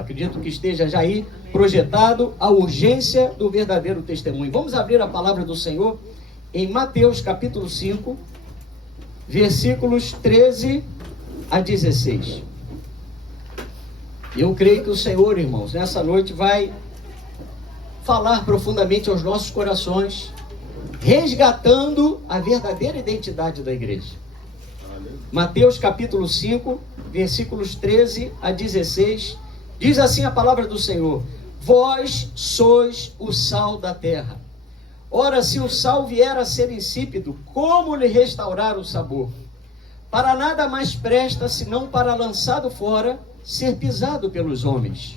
Acredito que esteja já aí projetado a urgência do verdadeiro testemunho. Vamos abrir a palavra do Senhor em Mateus capítulo 5, versículos 13 a 16. Eu creio que o Senhor, irmãos, nessa noite vai falar profundamente aos nossos corações, resgatando a verdadeira identidade da igreja. Mateus capítulo 5, versículos 13 a 16, diz assim a palavra do Senhor: Vós sois o sal da terra. Ora, se o sal vier a ser insípido, como lhe restaurar o sabor? Para nada mais presta, senão para, lançado fora, ser pisado pelos homens.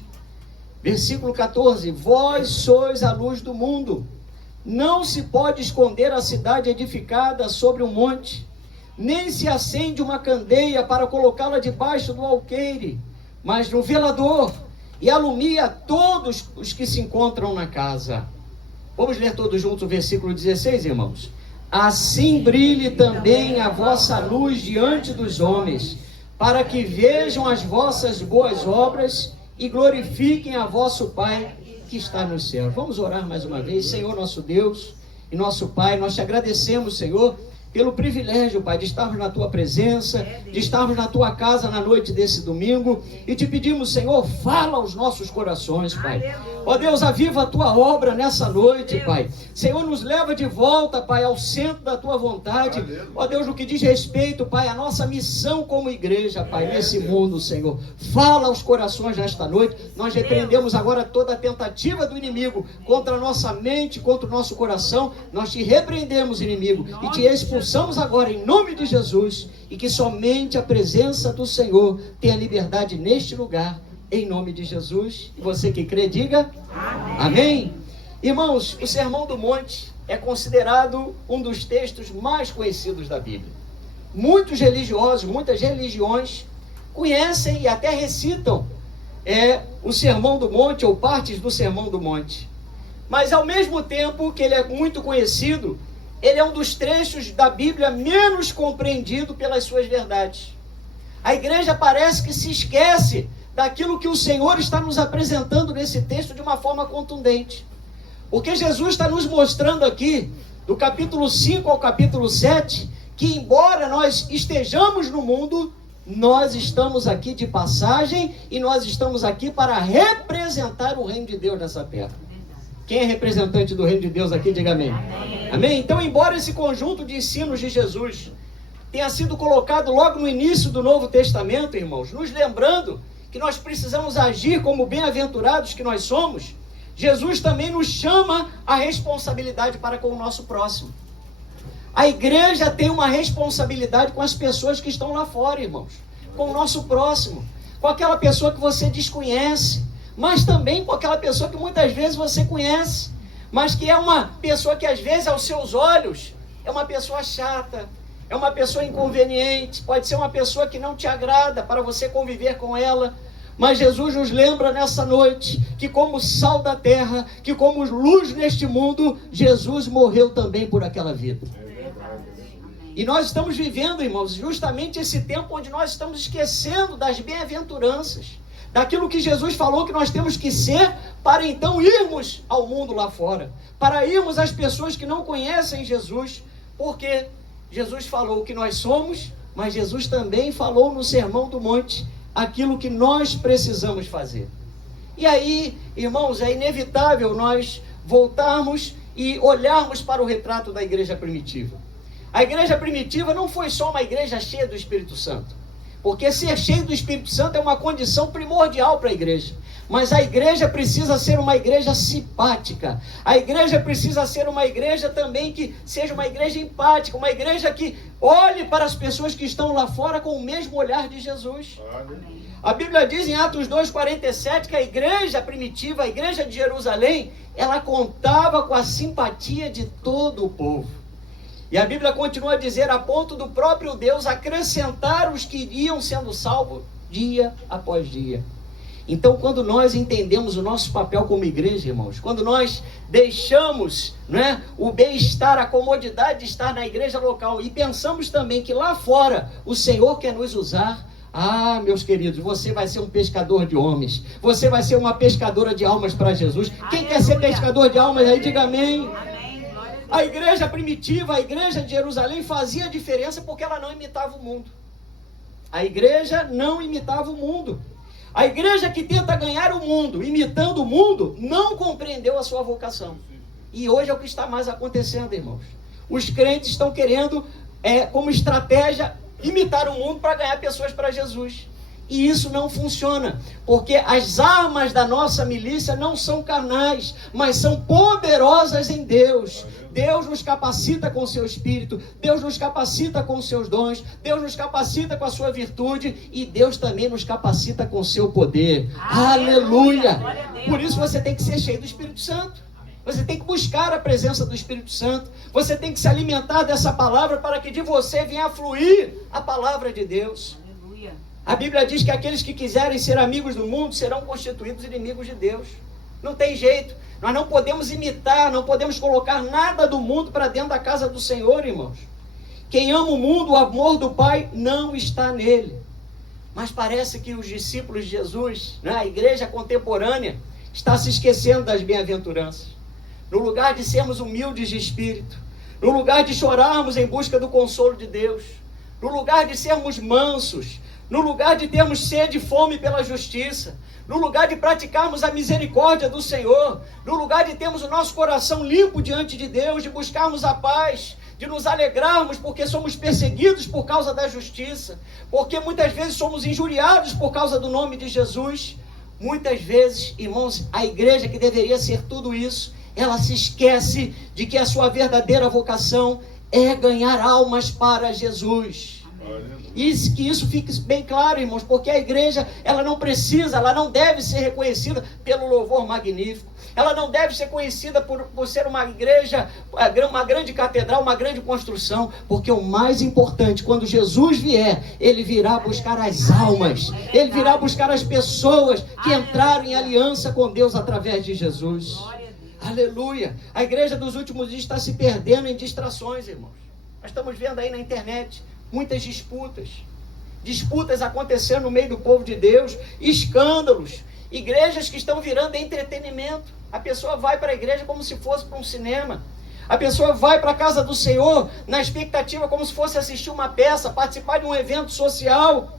Versículo 14: Vós sois a luz do mundo. Não se pode esconder a cidade edificada sobre um monte, nem se acende uma candeia para colocá-la debaixo do alqueire, mas no velador, e alumia todos os que se encontram na casa. Vamos ler todos juntos o versículo 16, irmãos. Assim brilhe também a vossa luz diante dos homens, para que vejam as vossas boas obras e glorifiquem a vosso Pai que está no céu. Vamos orar mais uma vez. Senhor nosso Deus e nosso Pai, nós te agradecemos, Senhor, pelo privilégio, Pai, de estarmos na Tua presença, de estarmos na Tua casa na noite desse domingo, e te pedimos, Senhor, fala aos nossos corações, Pai. Ó Deus, aviva a Tua obra nessa noite, Pai. Senhor, nos leva de volta, Pai, ao centro da Tua vontade. Ó Deus, no que diz respeito, Pai, à nossa missão como igreja, Pai, nesse mundo, Senhor. Fala aos corações nesta noite. Nós repreendemos agora toda a tentativa do inimigo contra a nossa mente, contra o nosso coração. Nós te repreendemos, inimigo, e te expulsamos agora em nome de Jesus, e que somente a presença do Senhor tenha liberdade neste lugar, em nome de Jesus. E você que crê, diga amém. Amém. Irmãos, o Sermão do Monte é considerado um dos textos mais conhecidos da Bíblia. Muitos religiosos, muitas religiões conhecem e até recitam o Sermão do Monte ou partes do Sermão do Monte. Mas ao mesmo tempo que ele é muito conhecido, ele é um dos trechos da Bíblia menos compreendido pelas suas verdades. A igreja parece que se esquece daquilo que o Senhor está nos apresentando nesse texto de uma forma contundente. Porque Jesus está nos mostrando aqui, do capítulo 5 ao capítulo 7, que embora nós estejamos no mundo, nós estamos aqui de passagem e nós estamos aqui para representar o reino de Deus nessa terra. Quem é representante do reino de Deus aqui, diga amém. Amém. Amém? Então, embora esse conjunto de ensinos de Jesus tenha sido colocado logo no início do Novo Testamento, irmãos, nos lembrando que nós precisamos agir como bem-aventurados que nós somos, Jesus também nos chama a responsabilidade para com o nosso próximo. A igreja tem uma responsabilidade com as pessoas que estão lá fora, irmãos, com o nosso próximo, com aquela pessoa que você desconhece, mas também com aquela pessoa que muitas vezes você conhece, mas que é uma pessoa que às vezes aos seus olhos é uma pessoa chata, é uma pessoa inconveniente, pode ser uma pessoa que não te agrada para você conviver com ela. Mas Jesus nos lembra nessa noite que como sal da terra, que como luz neste mundo, Jesus morreu também por aquela vida. E nós estamos vivendo, irmãos, justamente esse tempo onde nós estamos esquecendo das bem-aventuranças, daquilo que Jesus falou que nós temos que ser para então irmos ao mundo lá fora, para irmos às pessoas que não conhecem Jesus, porque Jesus falou que nós somos, mas Jesus também falou no Sermão do Monte aquilo que nós precisamos fazer. E aí, irmãos, é inevitável nós voltarmos e olharmos para o retrato da igreja primitiva. A igreja primitiva não foi só uma igreja cheia do Espírito Santo, porque ser cheio do Espírito Santo é uma condição primordial para a igreja. Mas a igreja precisa ser uma igreja simpática. A igreja precisa ser uma igreja também que seja uma igreja empática, uma igreja que olhe para as pessoas que estão lá fora com o mesmo olhar de Jesus. A Bíblia diz em Atos 2,47 que a igreja primitiva, a igreja de Jerusalém, ela contava com a simpatia de todo o povo. E a Bíblia continua a dizer, a ponto do próprio Deus acrescentar os que iriam sendo salvos dia após dia. Então, quando nós entendemos o nosso papel como igreja, irmãos, quando nós deixamos, o bem-estar, a comodidade de estar na igreja local e pensamos também que lá fora o Senhor quer nos usar, Ah, meus queridos, você vai ser um pescador de homens. Você vai ser uma pescadora de almas para Jesus. Quem quer ser pescador de almas aí, diga amém. A igreja primitiva, a igreja de Jerusalém fazia diferença porque ela não imitava o mundo. A igreja não imitava o mundo. A igreja que tenta ganhar o mundo, imitando o mundo, não compreendeu a sua vocação. E hoje é o que está mais acontecendo, irmãos. Os crentes estão querendo, como estratégia, imitar o mundo para ganhar pessoas para Jesus. E isso não funciona, porque as armas da nossa milícia não são carnais, mas são poderosas em Deus. Deus nos capacita com o seu Espírito, Deus nos capacita com os seus dons, Deus nos capacita com a sua virtude e Deus também nos capacita com o seu poder. Aleluia! Por isso você tem que ser cheio do Espírito Santo. Você tem que buscar a presença do Espírito Santo. Você tem que se alimentar dessa palavra para que de você venha a fluir a palavra de Deus. Aleluia. A Bíblia diz que aqueles que quiserem ser amigos do mundo serão constituídos inimigos de Deus. Não tem jeito. Nós não podemos imitar, não podemos colocar nada do mundo para dentro da casa do Senhor, irmãos. Quem ama o mundo, o amor do Pai não está nele. Mas parece que os discípulos de Jesus, a igreja contemporânea, está se esquecendo das bem-aventuranças. No lugar de sermos humildes de espírito, no lugar de chorarmos em busca do consolo de Deus, no lugar de sermos mansos, no lugar de termos sede e fome pela justiça, no lugar de praticarmos a misericórdia do Senhor, no lugar de termos o nosso coração limpo diante de Deus, de buscarmos a paz, de nos alegrarmos porque somos perseguidos por causa da justiça, porque muitas vezes somos injuriados por causa do nome de Jesus. Muitas vezes, irmãos, a igreja que deveria ser tudo isso, ela se esquece de que a sua verdadeira vocação é ganhar almas para Jesus. E que isso fique bem claro, irmãos, porque a igreja, ela não precisa, ela não deve ser reconhecida pelo louvor magnífico, ela não deve ser conhecida por ser uma igreja, uma grande catedral, uma grande construção, porque o mais importante, quando Jesus vier, ele virá buscar as almas, ele virá buscar as pessoas que entraram em aliança com Deus através de Jesus. Aleluia! A igreja dos últimos dias está se perdendo em distrações, irmãos. Nós estamos vendo aí na internet muitas disputas acontecendo no meio do povo de Deus, escândalos, igrejas que estão virando entretenimento. A pessoa vai para a igreja como se fosse para um cinema. A pessoa vai para a casa do Senhor na expectativa como se fosse assistir uma peça, participar de um evento social.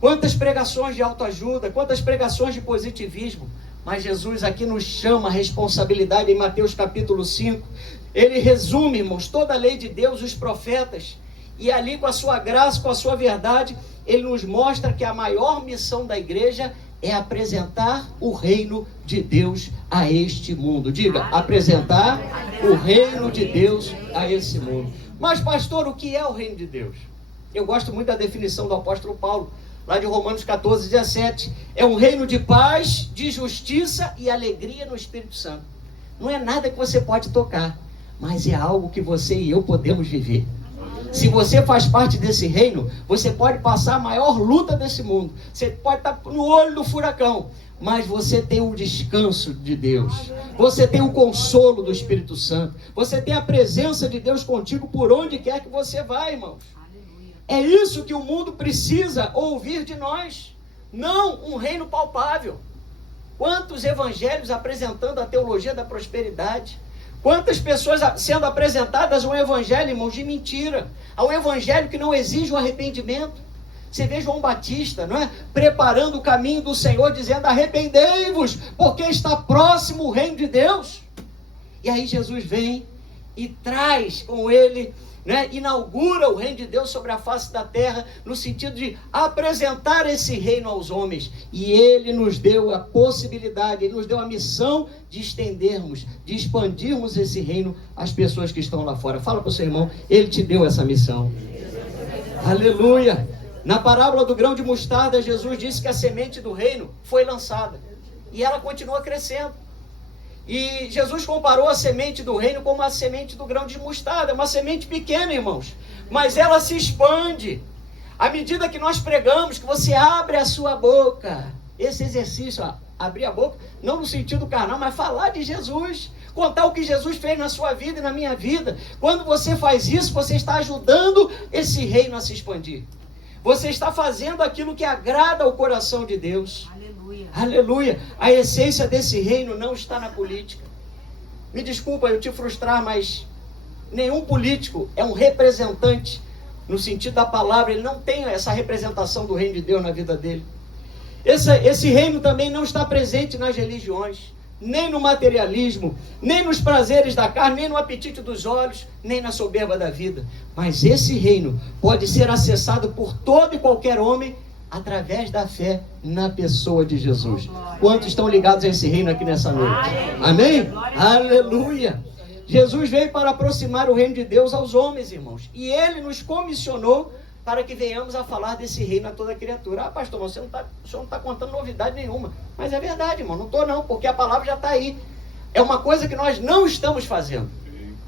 Quantas pregações de autoajuda, quantas pregações de positivismo. Mas Jesus aqui nos chama a responsabilidade em Mateus capítulo 5. Ele resume, irmãos, toda a lei de Deus, os profetas. E ali, com a sua graça, com a sua verdade, ele nos mostra que a maior missão da igreja é apresentar o reino de Deus a este mundo. Diga, apresentar o reino de Deus a esse mundo. Mas, pastor, o que é o reino de Deus? Eu gosto muito da definição do apóstolo Paulo, lá de Romanos 14, 17. É um reino de paz, de justiça e alegria no Espírito Santo. Não é nada que você pode tocar, mas é algo que você e eu podemos viver. Se você faz parte desse reino, você pode passar a maior luta desse mundo. Você pode estar no olho do furacão, mas você tem o descanso de Deus. Você tem o consolo do Espírito Santo. Você tem a presença de Deus contigo por onde quer que você vá, irmãos. É isso que o mundo precisa ouvir de nós. Não um reino palpável. Quantos evangelhos apresentando a teologia da prosperidade? Quantas pessoas sendo apresentadas a um evangelho, irmãos, de mentira, a um evangelho que não exige o arrependimento. Você vê João Batista, não é? Preparando o caminho do Senhor, dizendo, arrependei-vos, porque está próximo o reino de Deus. E aí Jesus vem e traz com ele, né, inaugura o reino de Deus sobre a face da terra, no sentido de apresentar esse reino aos homens. E ele nos deu a possibilidade, ele nos deu a missão de estendermos, de expandirmos esse reino às pessoas que estão lá fora. Fala para o seu irmão, ele te deu essa missão. Aleluia! Na parábola do grão de mostarda, Jesus disse que a semente do reino foi lançada e ela continua crescendo. E Jesus comparou a semente do reino como a semente do grão de mostarda. É uma semente pequena, irmãos, mas ela se expande. À medida que nós pregamos, que você abre a sua boca, esse exercício, abrir a boca, não no sentido carnal, mas falar de Jesus, contar o que Jesus fez na sua vida e na minha vida. Quando você faz isso, você está ajudando esse reino a se expandir. Você está fazendo aquilo que agrada ao coração de Deus. Aleluia. Aleluia. A essência desse reino não está na política. Me desculpa eu te frustrar, mas nenhum político é um representante, no sentido da palavra. Ele não tem essa representação do reino de Deus na vida dele. Esse reino também não está presente nas religiões, nem no materialismo, nem nos prazeres da carne, nem no apetite dos olhos, nem na soberba da vida. Mas esse reino pode ser acessado por todo e qualquer homem através da fé na pessoa de Jesus. Quantos estão ligados a esse reino aqui nessa noite? Amém? Aleluia! Jesus veio para aproximar o reino de Deus aos homens, irmãos. E Ele nos comissionou para que venhamos a falar desse reino a toda criatura. Ah, pastor, o senhor não está contando novidade nenhuma. Mas é verdade, irmão, não estou não, porque a palavra já está aí. É uma coisa que nós não estamos fazendo.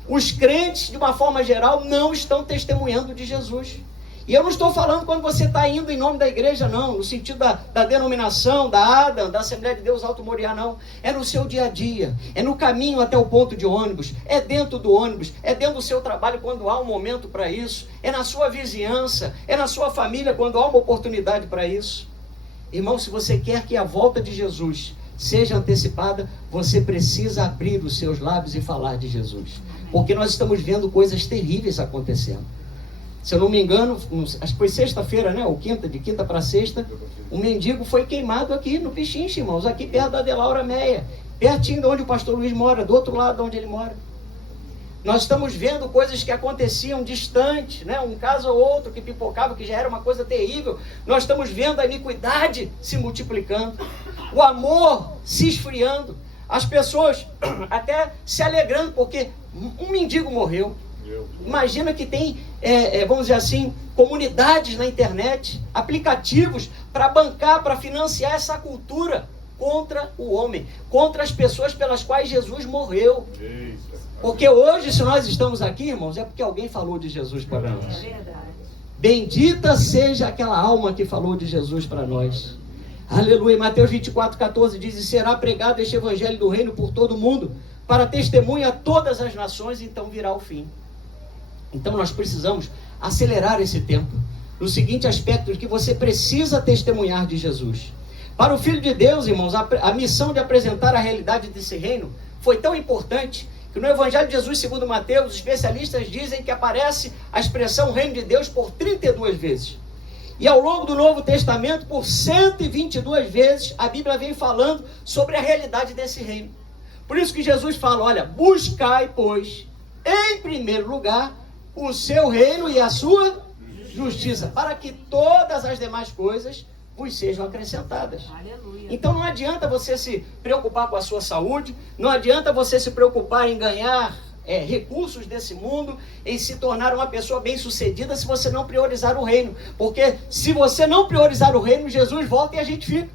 Os crentes, de uma forma geral, não estão testemunhando de Jesus. E eu não estou falando quando você está indo em nome da igreja, não, no sentido da denominação, da ADA, da Assembleia de Deus Alto Moriá, não. É no seu dia a dia, é no caminho até o ponto de ônibus, é dentro do ônibus, é dentro do seu trabalho quando há um momento para isso, é na sua vizinhança, é na sua família quando há uma oportunidade para isso. Irmão, se você quer que a volta de Jesus seja antecipada, você precisa abrir os seus lábios e falar de Jesus. Porque nós estamos vendo coisas terríveis acontecendo. Se eu não me engano, acho que foi sexta-feira, né? Ou quinta, de quinta para sexta, um mendigo foi queimado aqui no Pichincha, irmãos, aqui perto da Adelaura Meia, pertinho de onde o pastor Luiz mora, do outro lado de onde ele mora. Nós estamos vendo coisas que aconteciam distante, né? Um caso ou outro que pipocava, que já era uma coisa terrível. Nós estamos vendo a iniquidade se multiplicando, o amor se esfriando, as pessoas até se alegrando porque um mendigo morreu. Imagina que tem, vamos dizer assim, comunidades na internet, aplicativos para bancar, para financiar essa cultura contra o homem, contra as pessoas pelas quais Jesus morreu. Porque hoje, se nós estamos aqui, irmãos, é porque alguém falou de Jesus para nós. É verdade. Bendita seja aquela alma que falou de Jesus para nós. Aleluia. Mateus 24:14 diz: e será pregado este evangelho do reino por todo o mundo, para testemunha a todas as nações, então virá o fim. Então nós precisamos acelerar esse tempo, no seguinte aspecto, de que você precisa testemunhar de Jesus. Para o Filho de Deus, irmãos, a missão de apresentar a realidade desse reino foi tão importante, que no Evangelho de Jesus segundo Mateus, os especialistas dizem que aparece a expressão reino de Deus por 32 vezes. E ao longo do Novo Testamento, por 122 vezes, a Bíblia vem falando sobre a realidade desse reino. Por isso que Jesus fala, olha, buscai, pois, em primeiro lugar, o seu reino e a sua justiça, para que todas as demais coisas vos sejam acrescentadas. Aleluia. Então não adianta você se preocupar com a sua saúde, não adianta você se preocupar em ganhar recursos desse mundo, em se tornar uma pessoa bem-sucedida, se você não priorizar o reino. Porque se você não priorizar o reino, Jesus volta e a gente fica.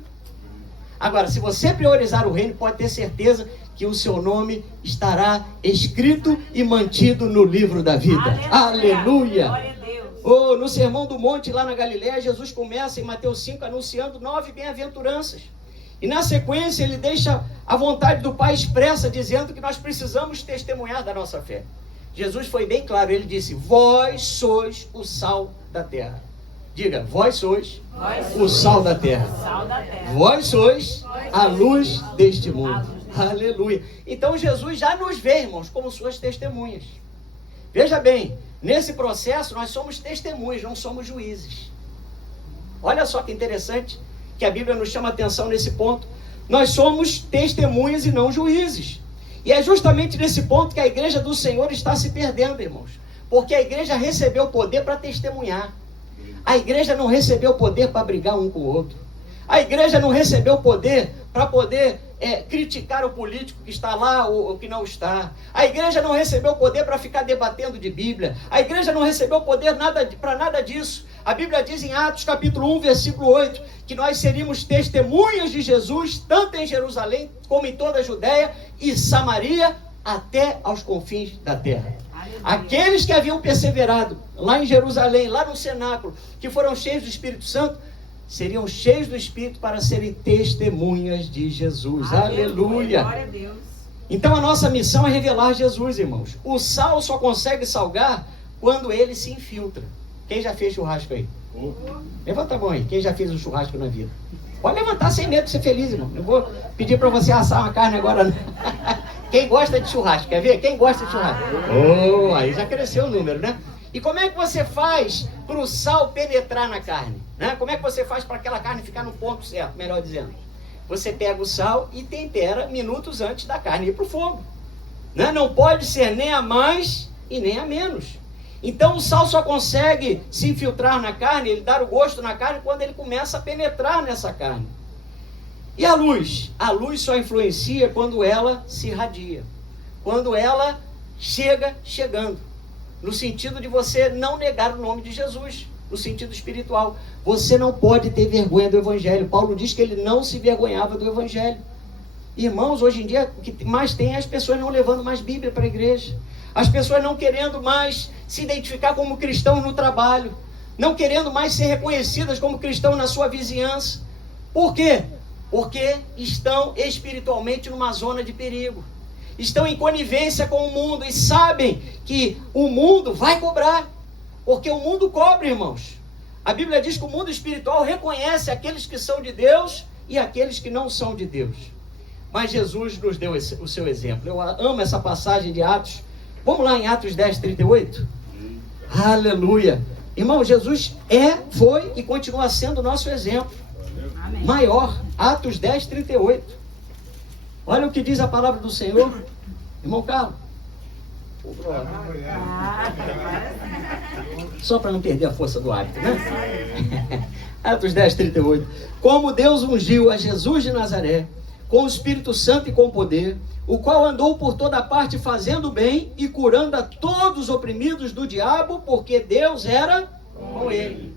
Agora, se você priorizar o reino, pode ter certeza que o seu nome estará escrito e mantido no livro da vida. Aleluia! Glória a Deus. Oh, no Sermão do Monte, lá na Galileia, Jesus começa em Mateus 5 anunciando 9 bem-aventuranças. E na sequência ele deixa a vontade do Pai expressa, dizendo que nós precisamos testemunhar da nossa fé. Jesus foi bem claro, ele disse, vós sois o sal da terra. Diga, vós sois o sal da terra. Sal da terra. Vós sois a luz deste mundo. Aleluia. Então Jesus já nos vê, irmãos, como suas testemunhas. Veja bem, nesse processo nós somos testemunhas, não somos juízes. Olha só que interessante que a Bíblia nos chama a atenção nesse ponto. Nós somos testemunhas e não juízes. E é justamente nesse ponto que a igreja do Senhor está se perdendo, irmãos. Porque a igreja recebeu poder para testemunhar. A igreja não recebeu poder para brigar um com o outro. A igreja não recebeu poder para poder criticar o político que está lá ou que não está. A igreja não recebeu poder para ficar debatendo de Bíblia. A igreja não recebeu poder para nada disso. A Bíblia diz em Atos capítulo 1, versículo 8, que nós seríamos testemunhas de Jesus, tanto em Jerusalém como em toda a Judéia e Samaria, até aos confins da terra. Aqueles que haviam perseverado lá em Jerusalém, lá no cenáculo, que foram cheios do Espírito Santo, seriam cheios do Espírito para serem testemunhas de Jesus. Aleluia! Glória a Deus. Então a nossa missão é revelar Jesus, irmãos. O sal só consegue salgar quando ele se infiltra. Quem já fez churrasco aí? Levanta a mão aí, quem já fez um churrasco na vida? Pode levantar sem medo de ser feliz, irmão. Não vou pedir para você assar uma carne agora, não. Quem gosta de churrasco, quer ver? Quem gosta de churrasco? Oh, aí já cresceu o número, né? E como é que você faz para o sal penetrar na carne? Né? Como é que você faz para aquela carne ficar no ponto certo, melhor dizendo? Você pega o sal e tempera minutos antes da carne ir para o fogo. Né? Não pode ser nem a mais e nem a menos. Então o sal só consegue se infiltrar na carne, ele dar o gosto na carne quando ele começa a penetrar nessa carne. E a luz? A luz só influencia quando ela se irradia. Quando ela chegando. No sentido de você não negar o nome de Jesus. No sentido espiritual. Você não pode ter vergonha do Evangelho. Paulo diz que ele não se vergonhava do Evangelho. Irmãos, hoje em dia o que mais tem é as pessoas não levando mais Bíblia para a igreja. As pessoas não querendo mais se identificar como cristão no trabalho. Não querendo mais ser reconhecidas como cristão na sua vizinhança. Por quê? Porque estão espiritualmente numa zona de perigo. Estão em conivência com o mundo e sabem que o mundo vai cobrar. Porque o mundo cobra, irmãos. A Bíblia diz que o mundo espiritual reconhece aqueles que são de Deus e aqueles que não são de Deus. Mas Jesus nos deu o seu exemplo. Eu amo essa passagem de Atos. Vamos lá em Atos 10, 38. Aleluia. Irmão, Jesus foi e continua sendo o nosso exemplo. Amém. Maior. Atos 10, 38. Olha o que diz a palavra do Senhor. Irmão Carlos. Só para não perder a força do hábito, né? Atos 10, 38. Como Deus ungiu a Jesus de Nazaré, com o Espírito Santo e com poder, o qual andou por toda parte fazendo bem e curando a todos os oprimidos do diabo, porque Deus era com ele.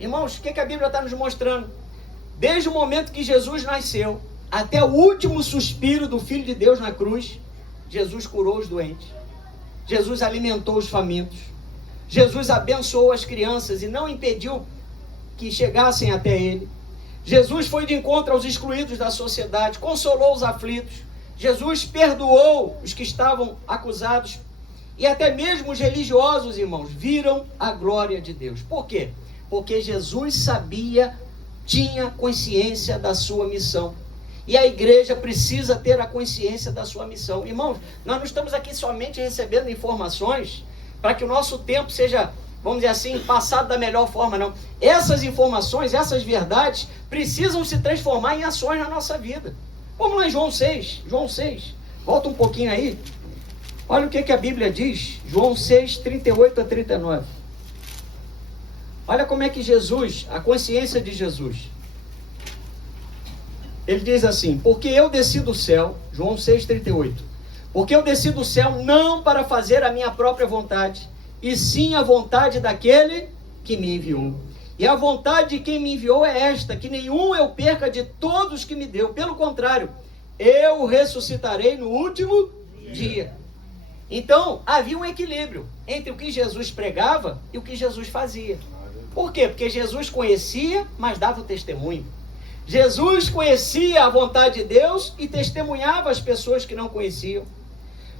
Irmãos, o que a Bíblia está nos mostrando? Desde o momento que Jesus nasceu, até o último suspiro do Filho de Deus na cruz, Jesus curou os doentes. Jesus alimentou os famintos. Jesus abençoou as crianças e não impediu que chegassem até ele. Jesus foi de encontro aos excluídos da sociedade, consolou os aflitos. Jesus perdoou os que estavam acusados. E até mesmo os religiosos, irmãos, viram a glória de Deus. Por quê? Porque Jesus sabia, tinha consciência da sua missão. E a igreja precisa ter a consciência da sua missão. Irmãos, nós não estamos aqui somente recebendo informações para que o nosso tempo seja, vamos dizer assim, passado da melhor forma, não. Essas informações, essas verdades, precisam se transformar em ações na nossa vida. Vamos lá em João 6. João 6. Volta um pouquinho aí. Olha o que a Bíblia diz. João 6, 38 a 39. Olha como é que Jesus, a consciência de Jesus. Ele diz assim: porque eu desci do céu, João 6, 38. Porque eu desci do céu não para fazer a minha própria vontade, e sim a vontade daquele que me enviou. E a vontade de quem me enviou é esta, que nenhum eu perca de todos que me deu. Pelo contrário, eu ressuscitarei no último dia. Então, havia um equilíbrio entre o que Jesus pregava e o que Jesus fazia. Por quê? Porque Jesus conhecia, mas dava o testemunho. Jesus conhecia a vontade de Deus e testemunhava as pessoas que não conheciam.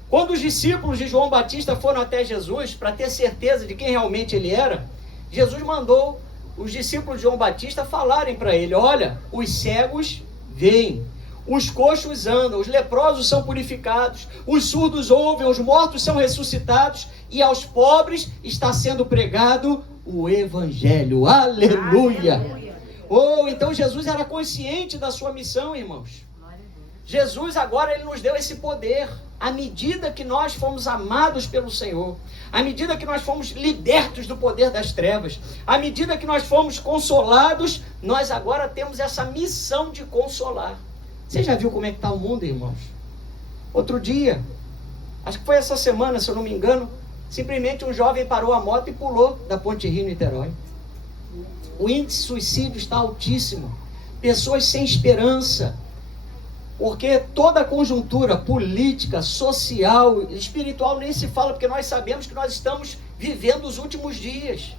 Quando os discípulos de João Batista foram até Jesus para ter certeza de quem realmente ele era, Jesus mandou os discípulos de João Batista falarem para ele: olha, os cegos veem, os coxos andam, os leprosos são purificados, os surdos ouvem, os mortos são ressuscitados e aos pobres está sendo pregado o Evangelho. Aleluia! Oh, então Jesus era consciente da sua missão, irmãos. Jesus agora ele nos deu esse poder. À medida que nós fomos amados pelo Senhor, à medida que nós fomos libertos do poder das trevas, à medida que nós fomos consolados, nós agora temos essa missão de consolar. Você já viu como é que está o mundo, irmãos? Outro dia, acho que foi essa semana, se eu não me engano, simplesmente um jovem parou a moto e pulou da Ponte Rio-Niterói. O índice de suicídio está altíssimo. Pessoas sem esperança. Porque toda a conjuntura política, social, espiritual nem se fala, porque nós sabemos que nós estamos vivendo os últimos dias.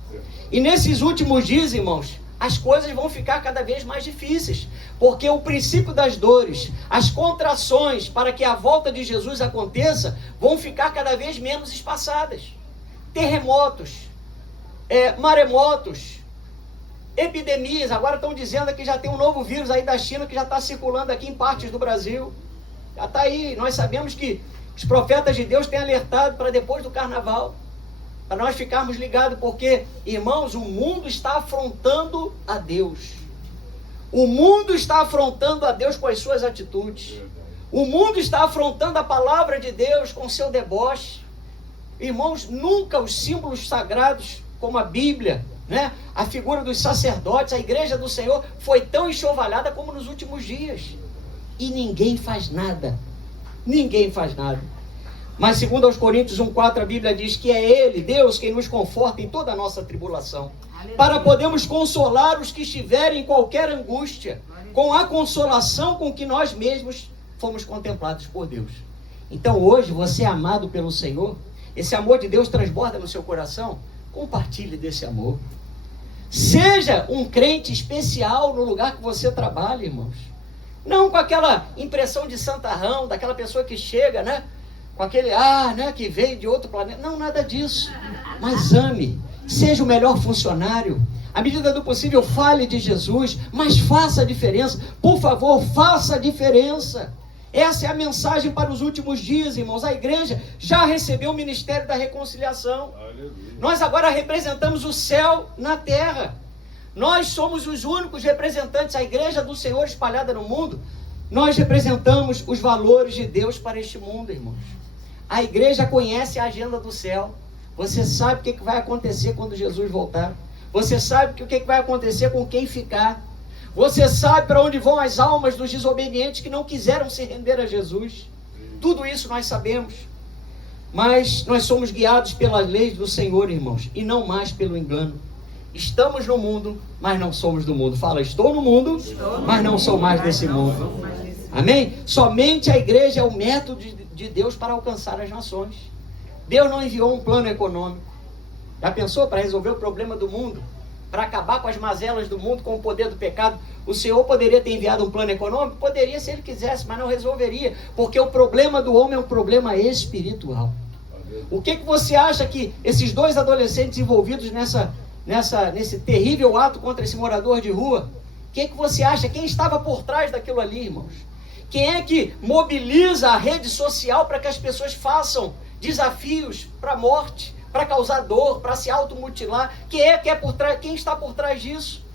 E nesses últimos dias, irmãos, as coisas vão ficar cada vez mais difíceis. Porque o princípio das dores, as contrações para que a volta de Jesus aconteça, vão ficar cada vez menos espaçadas. Terremotos, maremotos, epidemias. Agora estão dizendo que já tem um novo vírus aí da China que já está circulando aqui em partes do Brasil. Já está aí. Nós sabemos que os profetas de Deus têm alertado para depois do carnaval, para nós ficarmos ligados, porque, irmãos, o mundo está afrontando a Deus. O mundo está afrontando a Deus com as suas atitudes. O mundo está afrontando a palavra de Deus com seu deboche. Irmãos, nunca os símbolos sagrados, como a Bíblia, né? A figura dos sacerdotes, a igreja do Senhor, foi tão enxovalhada como nos últimos dias. E ninguém faz nada. Ninguém faz nada. Mas segundo aos Coríntios 1,4, a Bíblia diz que é Ele, Deus, quem nos conforta em toda a nossa tribulação, para podermos consolar os que estiverem em qualquer angústia, com a consolação com que nós mesmos fomos contemplados por Deus. Então hoje, você é amado pelo Senhor, esse amor de Deus transborda no seu coração, compartilhe desse amor. Seja um crente especial no lugar que você trabalha, irmãos. Não com aquela impressão de santarrão, daquela pessoa que chega, né? Com aquele né, que veio de outro planeta. Não, nada disso. Mas ame. Seja o melhor funcionário. À medida do possível, fale de Jesus, mas faça a diferença. Por favor, faça a diferença. Essa é a mensagem para os últimos dias, irmãos. A igreja já recebeu o ministério da reconciliação. Aleluia. Nós agora representamos o céu na terra. Nós somos os únicos representantes, a igreja do Senhor espalhada no mundo. Nós representamos os valores de Deus para este mundo, irmãos. A igreja conhece a agenda do céu. Você sabe o que vai acontecer quando Jesus voltar. Você sabe o que vai acontecer com quem ficar. Você sabe para onde vão as almas dos desobedientes que não quiseram se render a Jesus. Tudo isso nós sabemos. Mas nós somos guiados pelas leis do Senhor, irmãos, e não mais pelo engano. Estamos no mundo, mas não somos do mundo. Fala, estou no mundo, mas não sou mais desse mundo. Amém? Somente a igreja é o método de Deus para alcançar as nações. Deus não enviou um plano econômico. Já pensou para resolver o problema do mundo? Para acabar com as mazelas do mundo, com o poder do pecado? O Senhor poderia ter enviado um plano econômico? Poderia, se Ele quisesse, mas não resolveria. Porque o problema do homem é um problema espiritual. O que você acha que esses dois adolescentes envolvidos nesse terrível ato contra esse morador de rua, o que você acha? Quem estava por trás daquilo ali, irmãos? Quem é que mobiliza a rede social para que as pessoas façam desafios para a morte, para causar dor, para se automutilar? Quem está por trás disso?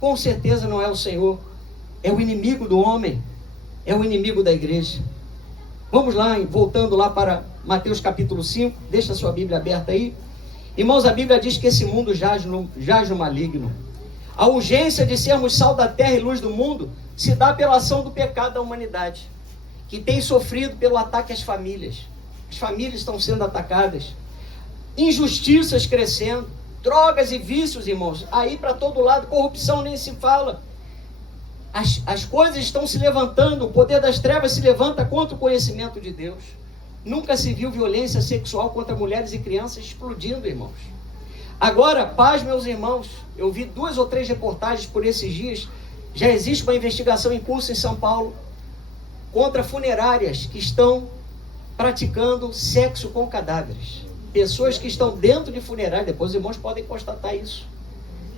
Com certeza não é o Senhor. É o inimigo do homem. É o inimigo da igreja. Vamos lá, voltando lá para Mateus capítulo 5. Deixa a sua Bíblia aberta aí. Irmãos, a Bíblia diz que esse mundo jaz no maligno. A urgência de sermos sal da terra e luz do mundo se dá pela ação do pecado da humanidade, que tem sofrido pelo ataque às famílias. As famílias estão sendo atacadas. Injustiças crescendo. Drogas e vícios, irmãos. Aí para todo lado. Corrupção nem se fala. As coisas estão se levantando. O poder das trevas se levanta contra o conhecimento de Deus. Nunca se viu violência sexual contra mulheres e crianças explodindo, irmãos. Agora, paz, meus irmãos, eu vi 2 ou 3 reportagens por esses dias. Já existe uma investigação em curso em São Paulo contra funerárias que estão praticando sexo com cadáveres. Pessoas que estão dentro de funerárias, depois os irmãos podem constatar isso.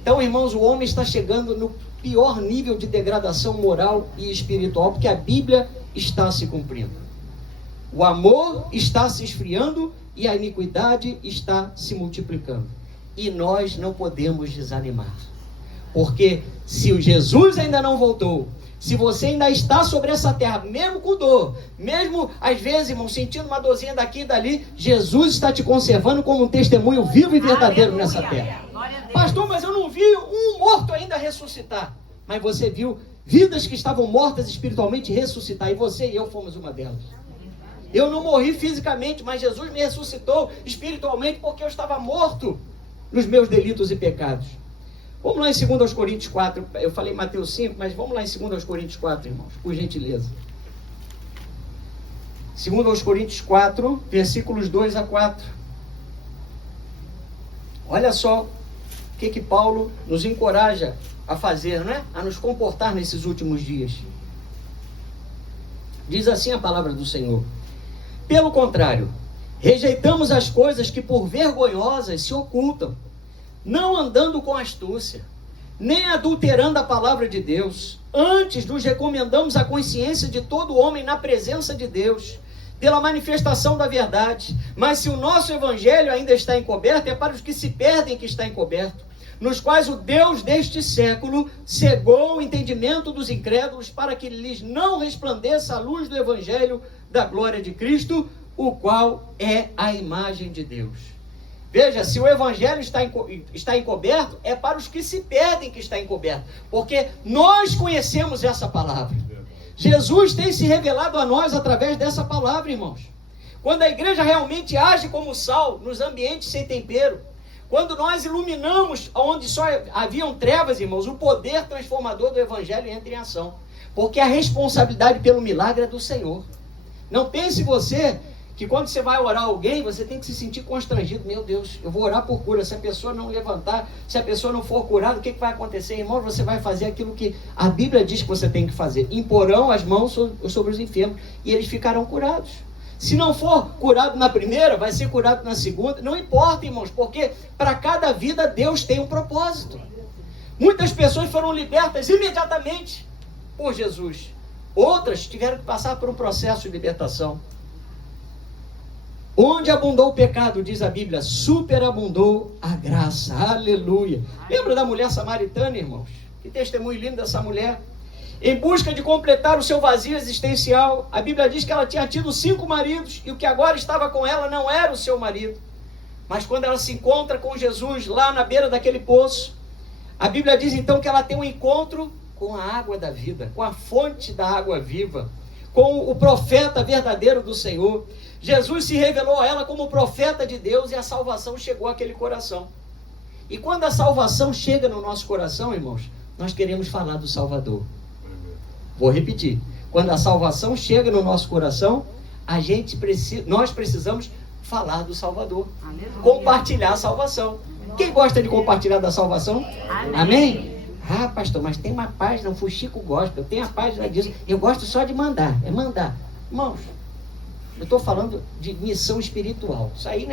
Então, irmãos, o homem está chegando no pior nível de degradação moral e espiritual, porque a Bíblia está se cumprindo. O amor está se esfriando e a iniquidade está se multiplicando. E nós não podemos desanimar. Porque se o Jesus ainda não voltou, se você ainda está sobre essa terra, mesmo com dor, mesmo às vezes, irmão, sentindo uma dorzinha daqui e dali, Jesus está te conservando como um testemunho vivo e verdadeiro. Aleluia, nessa terra. Pastor, mas eu não vi um morto ainda ressuscitar. Mas você viu vidas que estavam mortas espiritualmente ressuscitar. E você e eu fomos uma delas. Eu não morri fisicamente, mas Jesus me ressuscitou espiritualmente porque eu estava morto nos meus delitos e pecados. Vamos lá em 2 Coríntios 4. Eu falei Mateus 5, mas vamos lá em 2 Coríntios 4, irmãos, por gentileza. 2 Coríntios 4, versículos 2 a 4. Olha só o que Paulo nos encoraja a fazer, não é? A nos comportar nesses últimos dias. Diz assim a palavra do Senhor: pelo contrário, rejeitamos as coisas que por vergonhosas se ocultam, não andando com astúcia, nem adulterando a palavra de Deus. Antes nos recomendamos a consciência de todo homem na presença de Deus, pela manifestação da verdade. Mas se o nosso evangelho ainda está encoberto, é para os que se perdem que está encoberto, nos quais o Deus deste século cegou o entendimento dos incrédulos, para que lhes não resplandeça a luz do evangelho da glória de Cristo, o qual é a imagem de Deus. Veja, se o evangelho está encoberto, é para os que se perdem que está encoberto, porque nós conhecemos essa palavra. Jesus tem se revelado a nós através dessa palavra, irmãos. Quando a igreja realmente age como sal nos ambientes sem tempero, quando nós iluminamos onde só haviam trevas, irmãos, o poder transformador do evangelho entra em ação, porque a responsabilidade pelo milagre é do Senhor. Não pense você que quando você vai orar alguém, você tem que se sentir constrangido. Meu Deus, eu vou orar por cura. Se a pessoa não levantar, se a pessoa não for curada, o que vai acontecer? Irmão, você vai fazer aquilo que a Bíblia diz que você tem que fazer. Imporão as mãos sobre os enfermos e eles ficarão curados. Se não for curado na primeira, vai ser curado na segunda. Não importa, irmãos, porque para cada vida Deus tem um propósito. Muitas pessoas foram libertas imediatamente por Jesus. Outras tiveram que passar por um processo de libertação. Onde abundou o pecado, diz a Bíblia, superabundou a graça. Aleluia. Lembra da mulher samaritana, irmãos? Que testemunho lindo dessa mulher. Em busca de completar o seu vazio existencial, a Bíblia diz que ela tinha tido 5 maridos e o que agora estava com ela não era o seu marido. Mas quando ela se encontra com Jesus lá na beira daquele poço, a Bíblia diz então que ela tem um encontro com a água da vida, com a fonte da água viva, com o profeta verdadeiro do Senhor. Jesus se revelou a ela como profeta de Deus e a salvação chegou àquele coração. E quando a salvação chega no nosso coração, irmãos, nós queremos falar do Salvador. Vou repetir. Quando a salvação chega no nosso coração, nós precisamos falar do Salvador. Aleluia. Compartilhar a salvação. Quem gosta de compartilhar da salvação? Amém? Amém? Ah, pastor, mas tem uma página, o Fuxico gosta, eu tenho a página disso. Eu gosto só de mandar, é mandar. Irmãos, eu estou falando de missão espiritual. Isso aí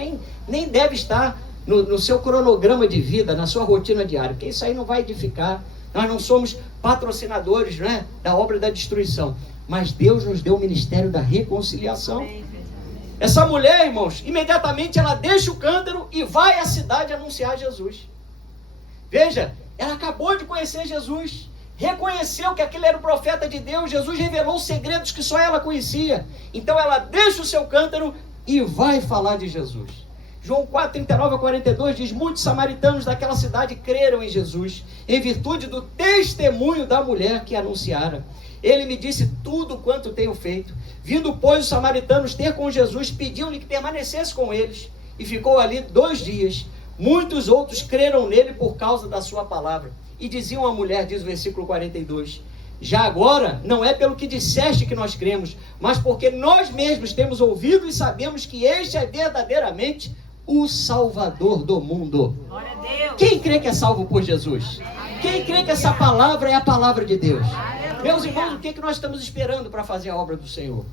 nem deve estar no seu cronograma de vida, na sua rotina diária, porque isso aí não vai edificar. Nós não somos patrocinadores, né, da obra da destruição, mas Deus nos deu o ministério da reconciliação. Essa mulher, irmãos, imediatamente ela deixa o cântaro e vai à cidade anunciar Jesus. Veja, ela acabou de conhecer Jesus, reconheceu que aquele era o profeta de Deus. Jesus revelou segredos que só ela conhecia. Então ela deixa o seu cântaro e vai falar de Jesus. João 4:39-42 diz: muitos samaritanos daquela cidade creram em Jesus, em virtude do testemunho da mulher que anunciara. Ele me disse tudo quanto tenho feito. Vindo, pois, os samaritanos ter com Jesus, pediam-lhe que permanecesse com eles. E ficou ali 2 dias. Muitos outros creram nele por causa da sua palavra. E diziam à mulher, diz o versículo 42, já agora, não é pelo que disseste que nós cremos, mas porque nós mesmos temos ouvido e sabemos que este é verdadeiramente o Salvador do mundo. Glória a Deus. Quem crê que é salvo por Jesus? Quem crê que essa palavra é a palavra de Deus? Meus irmãos, o que nós estamos esperando para fazer a obra do Senhor?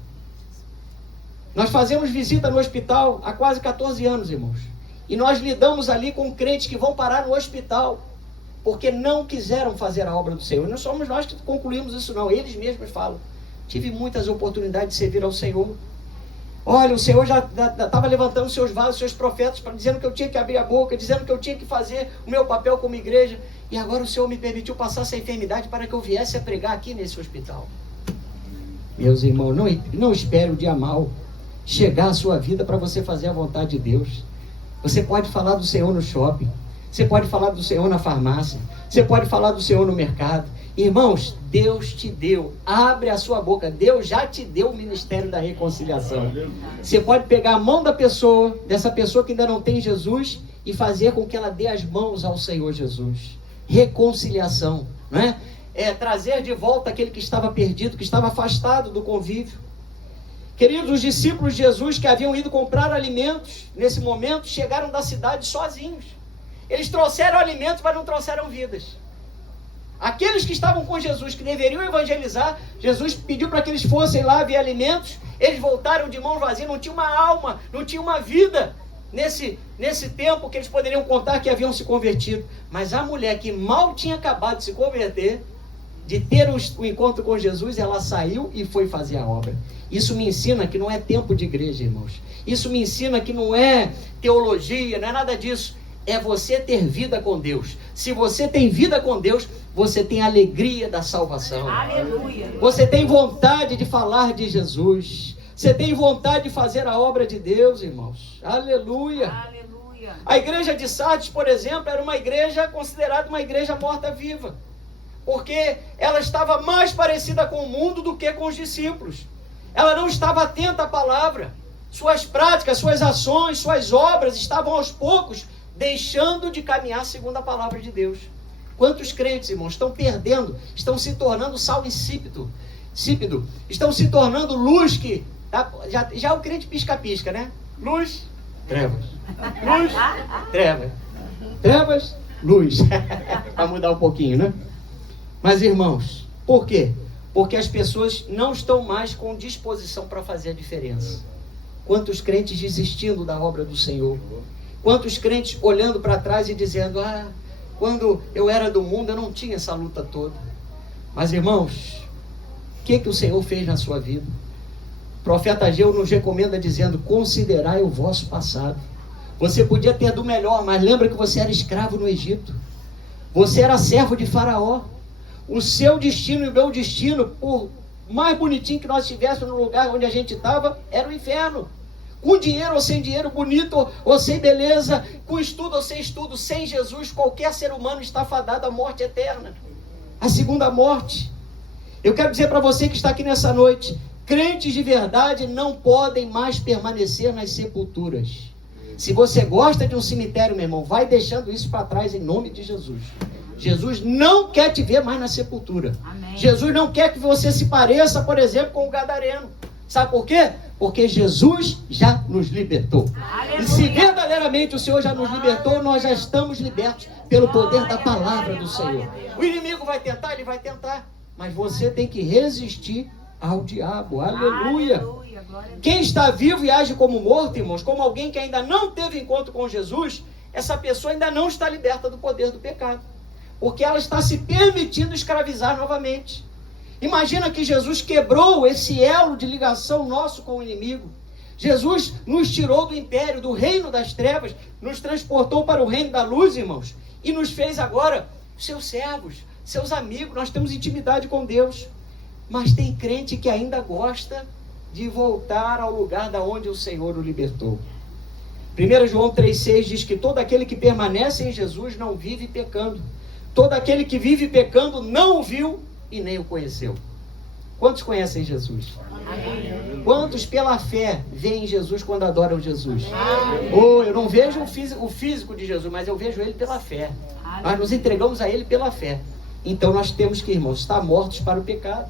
Nós fazemos visita no hospital há quase 14 anos, irmãos. E nós lidamos ali com crentes que vão parar no hospital porque não quiseram fazer a obra do Senhor. Não somos nós que concluímos isso, não. Eles mesmos falam. Tive muitas oportunidades de servir ao Senhor. Olha, o Senhor já estava levantando seus vasos, seus profetas, dizendo que eu tinha que abrir a boca, dizendo que eu tinha que fazer o meu papel como igreja. E agora o Senhor me permitiu passar essa enfermidade para que eu viesse a pregar aqui nesse hospital. Meus irmãos, não espere o dia mau chegar à sua vida para você fazer a vontade de Deus. Você pode falar do Senhor no shopping. Você pode falar do Senhor na farmácia. Você pode falar do Senhor no mercado. Irmãos, Deus te deu. Abre a sua boca. Deus já te deu o ministério da reconciliação. Você pode pegar a mão dessa pessoa que ainda não tem Jesus, e fazer com que ela dê as mãos ao Senhor Jesus. Reconciliação, não é? É trazer de volta aquele que estava perdido, que estava afastado do convívio. Queridos, os discípulos de Jesus que haviam ido comprar alimentos, nesse momento, chegaram da cidade sozinhos. Eles trouxeram alimentos, mas não trouxeram vidas. Aqueles que estavam com Jesus, que deveriam evangelizar, Jesus pediu para que eles fossem lá ver alimentos. Eles voltaram de mãos vazias, não tinha uma alma, não tinha uma vida. nesse tempo que eles poderiam contar que haviam se convertido. Mas a mulher que mal tinha acabado de se converter, de ter o encontro com Jesus, ela saiu e foi fazer a obra. Isso me ensina que não é tempo de igreja, irmãos. Isso me ensina que não é teologia, não é nada disso. É você ter vida com Deus. Se você tem vida com Deus, você tem alegria da salvação. Aleluia. Você tem vontade de falar de Jesus. Você tem vontade de fazer a obra de Deus, irmãos. Aleluia. Aleluia. A igreja de Sardes, por exemplo, era uma igreja considerada uma igreja morta-viva. Porque ela estava mais parecida com o mundo do que com os discípulos. Ela não estava atenta à palavra. Suas práticas, suas ações, suas obras estavam aos poucos deixando de caminhar segundo a palavra de Deus. Quantos crentes, irmãos, estão perdendo, estão se tornando sal insípido, estão se tornando luz que... Tá, já o crente pisca-pisca, né? Luz, trevas. Luz, trevas. Trevas, luz. Para mudar um pouquinho, né? Mas, irmãos, por quê? Porque as pessoas não estão mais com disposição para fazer a diferença. Quantos crentes desistindo da obra do Senhor? Quantos crentes olhando para trás e dizendo: quando eu era do mundo eu não tinha essa luta toda. Mas, irmãos, o que o Senhor fez na sua vida? O profeta Ageu nos recomenda dizendo: considerai o vosso passado. Você podia ter do melhor, mas lembra que você era escravo no Egito. Você era servo de Faraó. O seu destino e o meu destino, por mais bonitinho que nós estivéssemos no lugar onde a gente estava, era o inferno. Com dinheiro ou sem dinheiro, bonito ou sem beleza, com estudo ou sem estudo, sem Jesus, qualquer ser humano está fadado à morte eterna, a segunda morte. Eu quero dizer para você que está aqui nessa noite: crentes de verdade não podem mais permanecer nas sepulturas. Se você gosta de um cemitério, meu irmão, vai deixando isso para trás em nome de Jesus. Jesus não quer te ver mais na sepultura. Amém. Jesus não quer que você se pareça, por exemplo, com o gadareno. Sabe por quê? Porque Jesus já nos libertou. Aleluia. E se verdadeiramente o Senhor já nos libertou, nós já estamos libertos pelo poder da palavra do Senhor. O inimigo vai tentar, ele vai tentar, mas você tem que resistir ao diabo. Aleluia. Quem está vivo e age como morto, irmãos, como alguém que ainda não teve encontro com Jesus, essa pessoa ainda não está liberta do poder do pecado, porque ela está se permitindo escravizar novamente. Imagina que Jesus quebrou esse elo de ligação nosso com o inimigo. Jesus nos tirou do império, do reino das trevas, nos transportou para o reino da luz, irmãos, e nos fez agora seus servos, seus amigos. Nós temos intimidade com Deus. Mas tem crente que ainda gosta de voltar ao lugar da onde o Senhor o libertou. 1 João 3,6 diz que todo aquele que permanece em Jesus não vive pecando. Todo aquele que vive pecando não o viu e nem o conheceu. Quantos conhecem Jesus? Amém. Quantos pela fé veem Jesus quando adoram Jesus? Eu não vejo o físico de Jesus, mas eu vejo ele pela fé. Nós nos entregamos a ele pela fé. Então nós temos que, irmãos, estar mortos para o pecado.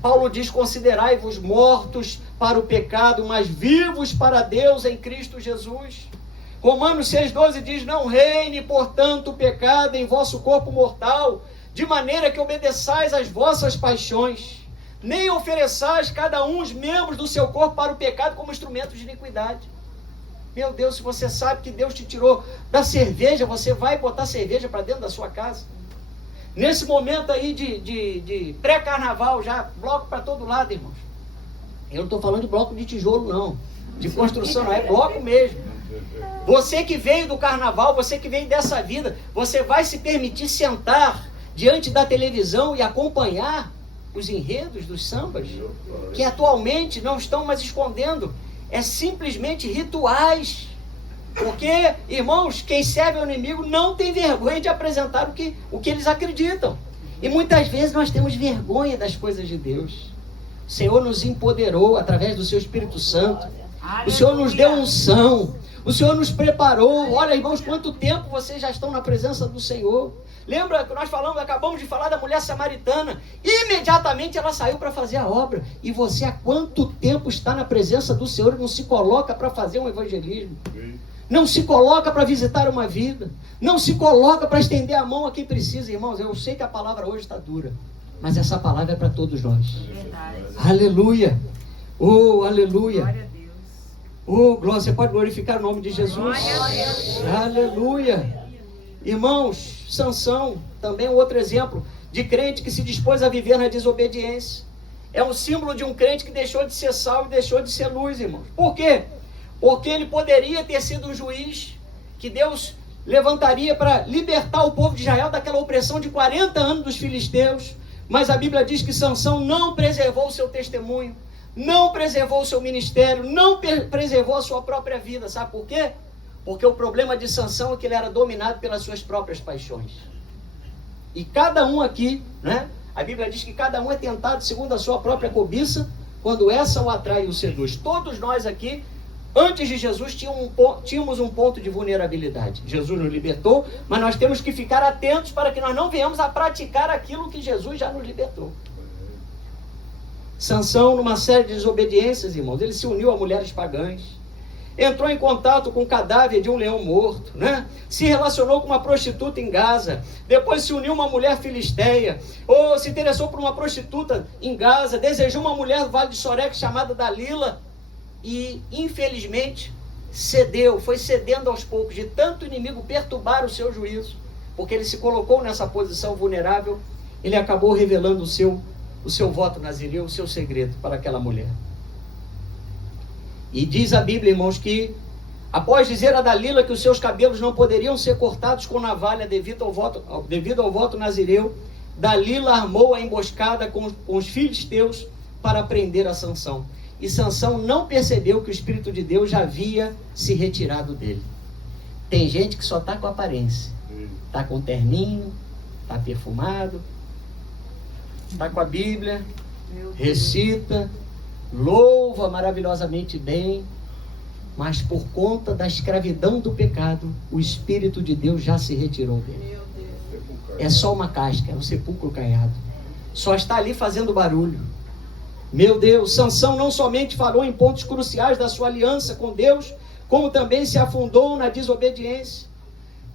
Paulo diz: considerai-vos mortos para o pecado, mas vivos para Deus em Cristo Jesus. Romanos 6,12 diz: não reine, portanto, o pecado em vosso corpo mortal, de maneira que obedeçais às vossas paixões, nem ofereçais cada um os membros do seu corpo para o pecado como instrumentos de iniquidade. Meu Deus, se você sabe que Deus te tirou da cerveja, você vai botar cerveja para dentro da sua casa? Nesse momento aí de pré-carnaval, já bloco para todo lado, irmãos. Eu não estou falando de bloco de tijolo, não. De construção, não. É bloco mesmo. Você que veio do carnaval, você que veio dessa vida, você vai se permitir sentar diante da televisão e acompanhar os enredos dos sambas, que atualmente não estão mais escondendo. É simplesmente rituais. Porque, irmãos, quem serve ao inimigo não tem vergonha de apresentar o que eles acreditam. E muitas vezes nós temos vergonha das coisas de Deus. O Senhor nos empoderou através do seu Espírito Santo. O Senhor nos deu unção. O Senhor nos preparou. Olha, irmãos, quanto tempo vocês já estão na presença do Senhor. Lembra que nós acabamos de falar da mulher samaritana? Imediatamente ela saiu para fazer a obra. E você há quanto tempo está na presença do Senhor e não se coloca para fazer um evangelismo? Não se coloca para visitar uma vida. Não se coloca para estender a mão a quem precisa, irmãos. Eu sei que a palavra hoje está dura, mas essa palavra é para todos nós. Verdade. Aleluia. Oh, aleluia. Glória a Deus. Oh, glória, você pode glorificar o nome de Jesus. Aleluia. Irmãos, Sansão, também um outro exemplo de crente que se dispôs a viver na desobediência. É um símbolo de um crente que deixou de ser sal e deixou de ser luz, irmãos. Por quê? Porque ele poderia ter sido um juiz que Deus levantaria para libertar o povo de Israel daquela opressão de 40 anos dos filisteus. Mas a Bíblia diz que Sansão não preservou o seu testemunho, não preservou o seu ministério, não preservou a sua própria vida. Sabe por quê? Porque o problema de Sansão é que ele era dominado pelas suas próprias paixões. E cada um aqui, né? A Bíblia diz que cada um é tentado segundo a sua própria cobiça, quando essa o atrai e o seduz. Todos nós aqui, antes de Jesus, tínhamos um ponto de vulnerabilidade. Jesus nos libertou, mas nós temos que ficar atentos para que nós não venhamos a praticar aquilo que Jesus já nos libertou. Sansão, numa série de desobediências, irmãos, ele se uniu a mulheres pagãs, entrou em contato com o cadáver de um leão morto, né? Se relacionou com uma prostituta em Gaza, depois se uniu a uma mulher filisteia, ou se interessou por uma prostituta em Gaza, desejou uma mulher do Vale de Sorek chamada Dalila, e infelizmente cedeu, foi cedendo aos poucos, de tanto inimigo perturbar o seu juízo, porque ele se colocou nessa posição vulnerável, ele acabou revelando o seu voto nazireu, o seu segredo para aquela mulher. E diz a Bíblia, irmãos, que após dizer a Dalila que os seus cabelos não poderiam ser cortados com navalha devido ao voto nazireu, Dalila armou a emboscada com os filisteus para prender a Sansão. E Sansão não percebeu que o Espírito de Deus já havia se retirado dele. Tem gente que só está com aparência. Está com terninho, está perfumado, está com a Bíblia, recita, louva maravilhosamente bem, mas por conta da escravidão do pecado, o Espírito de Deus já se retirou dele. É só uma casca, é um sepulcro caiado. Só está ali fazendo barulho. Meu Deus, Sansão não somente falou em pontos cruciais da sua aliança com Deus, como também se afundou na desobediência.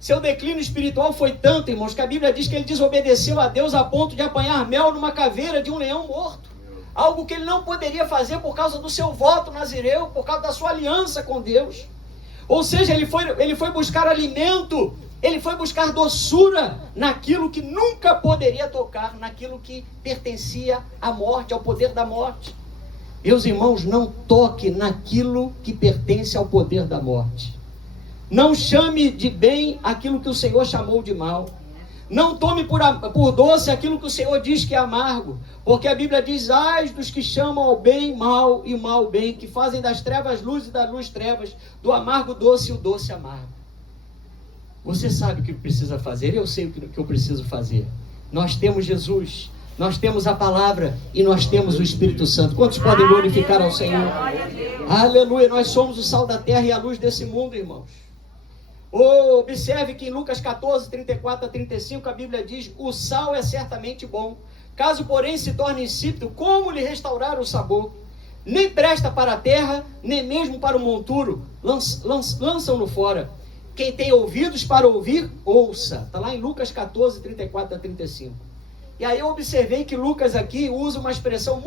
Seu declínio espiritual foi tanto, irmãos, que a Bíblia diz que ele desobedeceu a Deus a ponto de apanhar mel numa caveira de um leão morto. Algo que ele não poderia fazer por causa do seu voto nazireu, por causa da sua aliança com Deus. Ou seja, ele foi buscar alimento, ele foi buscar doçura naquilo que nunca poderia tocar, naquilo que pertencia à morte, ao poder da morte. Meus irmãos, não toque naquilo que pertence ao poder da morte. Não chame de bem aquilo que o Senhor chamou de mal. Não tome por doce aquilo que o Senhor diz que é amargo, porque a Bíblia diz: ai dos que chamam ao bem mal e mal bem, que fazem das trevas luz e da luz trevas, do amargo doce e o doce amargo. Você sabe o que precisa fazer, eu sei o que eu preciso fazer. Nós temos Jesus, nós temos a palavra e nós temos o Espírito Santo. Quantos podem glorificar ao Senhor? Aleluia, nós somos o sal da terra e a luz desse mundo, irmãos. Observe que em Lucas 14, 34 a 35, a Bíblia diz: o sal é certamente bom, caso porém se torne insípido, como lhe restaurar o sabor? Nem presta para a terra, nem mesmo para o monturo, lançam-no fora. Quem tem ouvidos para ouvir, ouça. Está lá em Lucas 14, 34 a 35. E aí eu observei que Lucas aqui usa uma expressão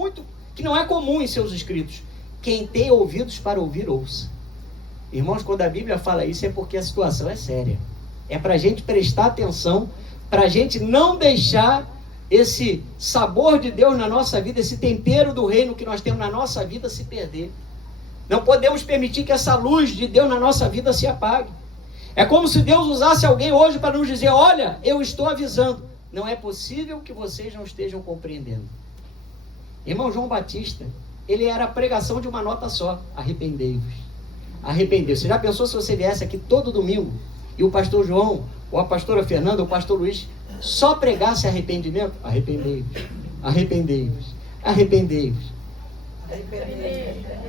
que não é comum em seus escritos: quem tem ouvidos para ouvir, ouça. Irmãos, quando a Bíblia fala isso é porque a situação é séria. É para a gente prestar atenção, para a gente não deixar esse sabor de Deus na nossa vida, esse tempero do reino que nós temos na nossa vida se perder. Não podemos permitir que essa luz de Deus na nossa vida se apague. É como se Deus usasse alguém hoje para nos dizer: olha, eu estou avisando, não é possível que vocês não estejam compreendendo. Irmão João Batista, ele era a pregação de uma nota só: arrependei-vos. Arrependeu. Você já pensou se você viesse aqui todo domingo e o pastor João, ou a pastora Fernanda, ou o pastor Luiz só pregasse arrependimento? Arrependei-vos, arrependei-vos, arrependei-vos.